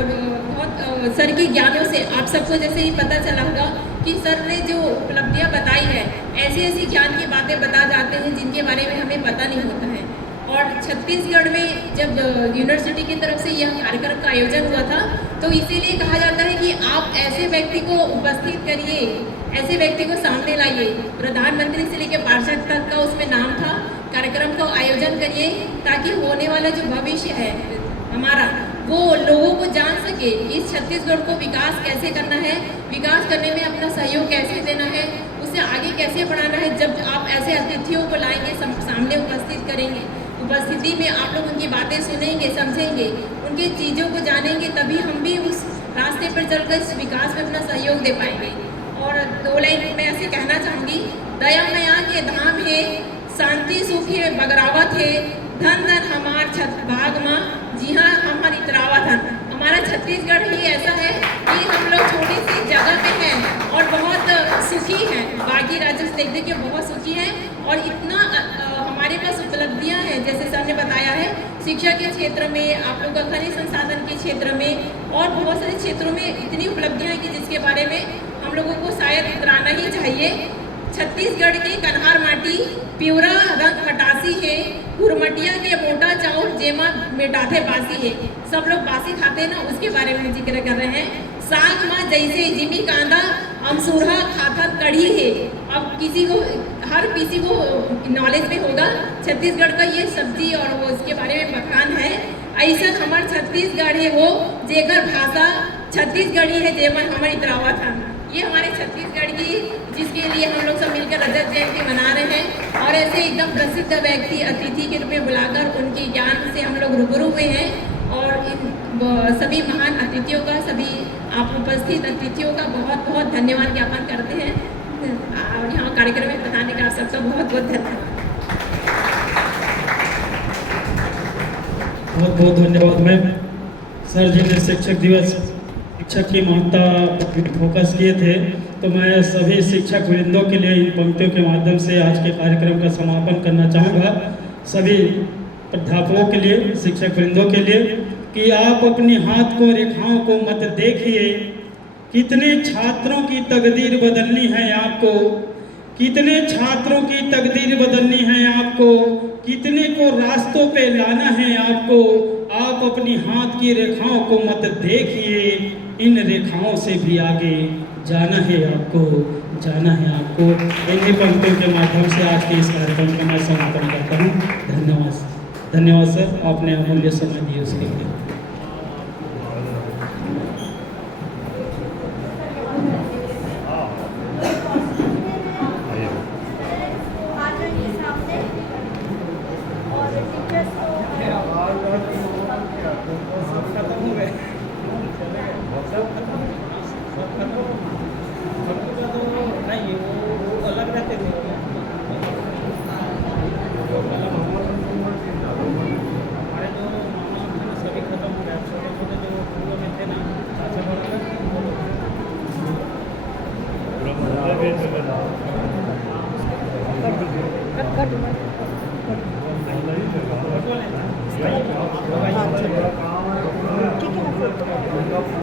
बहुत सर के ज्ञानों से आप सबको जैसे ही पता चला होगा कि सर ने जो उपलब्धियां बताई है, ऐसी ऐसी ज्ञान की बातें बता जाते हैं जिनके बारे में हमें पता नहीं होता है। और छत्तीसगढ़ में जब यूनिवर्सिटी की तरफ से यह कार्यक्रम का आयोजन हुआ था, तो इसीलिए कहा जाता है कि आप ऐसे व्यक्ति को उपस्थित करिए, ऐसे व्यक्ति को सामने लाइए। प्रधानमंत्री से लेकर पार्षद तक का उसमें नाम था। कार्यक्रम को आयोजन करिए, ताकि होने वाला जो भविष्य है हमारा, वो लोगों को जान सके इस छत्तीसगढ़ को विकास कैसे करना है, विकास करने में अपना सहयोग कैसे देना है, उसे आगे कैसे बढ़ाना है। जब आप ऐसे अतिथियों को लाएंगे, सामने उपस्थित करेंगे, उपस्थिति में आप लोग उनकी बातें सुनेंगे, समझेंगे, उनकी चीज़ों को जानेंगे, तभी हम भी उस रास्ते पर चलकर इस विकास में अपना सहयोग दे पाएंगे। और 2 लाइन मैं ऐसे कहना चाहूँगी, दया मया के धाम है, शांति सुख है बगरावत है, धन धन हमार छत भाग माँ, जी हाँ हमार इतरावा धन। हमारा छत्तीसगढ़ ही ऐसा है कि हम लोग छोटी सी जगह में हैं और बहुत सुखी हैं, बाकी राज्यों से देखते कि बहुत सुखी हैं, और इतना हमारे पास उपलब्धियां हैं, जैसे सर ने बताया है, शिक्षा के क्षेत्र में, आप लोग का खनिज संसाधन के क्षेत्र में और बहुत सारे क्षेत्रों में इतनी उपलब्धियां हैं कि जिसके बारे में हम लोगों को शायद इतराना ही चाहिए। छत्तीसगढ़ की कन्हार माटी प्यूरा रंग मटासी है, हुरमटिया के मोटा चाउर जेमा मेटाथे बासी है। सब लोग बासी खाते हैं ना, उसके बारे में जिक्र कर रहे हैं। साग माँ जैसे जिमी कांदा अमसूढ़ा खाथत कढ़ी है। अब हर किसी को नॉलेज में होगा छत्तीसगढ़ का ये सब्जी और वो इसके बारे में पकवान है। ऐसा हमार छत्तीसगढ़ है वो जेकर भाषा छत्तीसगढ़ी है, जेमन हमारी इतरावा था। ये हमारे छत्तीसगढ़ की, जिसके लिए हम लोग सब मिलकर रजत जयंती मना रहे हैं, और ऐसे एकदम प्रसिद्ध व्यक्ति अतिथि के रूप में बुलाकर उनके ज्ञान से हम लोग रूबरू हुए हैं। और इन सभी महान अतिथियों का, सभी आप उपस्थित अतिथियों का बहुत बहुत धन्यवाद ज्ञापन करते हैं, और यहाँ कार्यक्रम में बताने का आप सबका बहुत बहुत धन्यवाद। बहुत बहुत धन्यवाद मैम। सर जी ने शिक्षक दिवस, शिक्षक की महत्ता पर फोकस किए थे, तो मैं सभी शिक्षक वृंदों के लिए इन पंक्तियों के माध्यम से आज के कार्यक्रम का समापन करना चाहूँगा। सभी प्राध्यापकों के लिए, शिक्षक वृंदों के लिए, कि आप अपने हाथ को, रेखाओं को मत देखिए। कितने छात्रों की तकदीर बदलनी है आपको, कितने छात्रों की तकदीर बदलनी है आपको, कितने को रास्तों पे लाना है आपको। आप अपनी हाथ की रेखाओं को मत देखिए, इन रेखाओं से भी आगे जाना है आपको, जाना है आपको। इन्हीं पंक्तियों के माध्यम से आज के इस कार्यक्रम का मैं समापन करता हूँ। धन्यवाद, धन्यवाद सर, आपने अमूल्य समय दिए उसके लिए। और टीचर्स को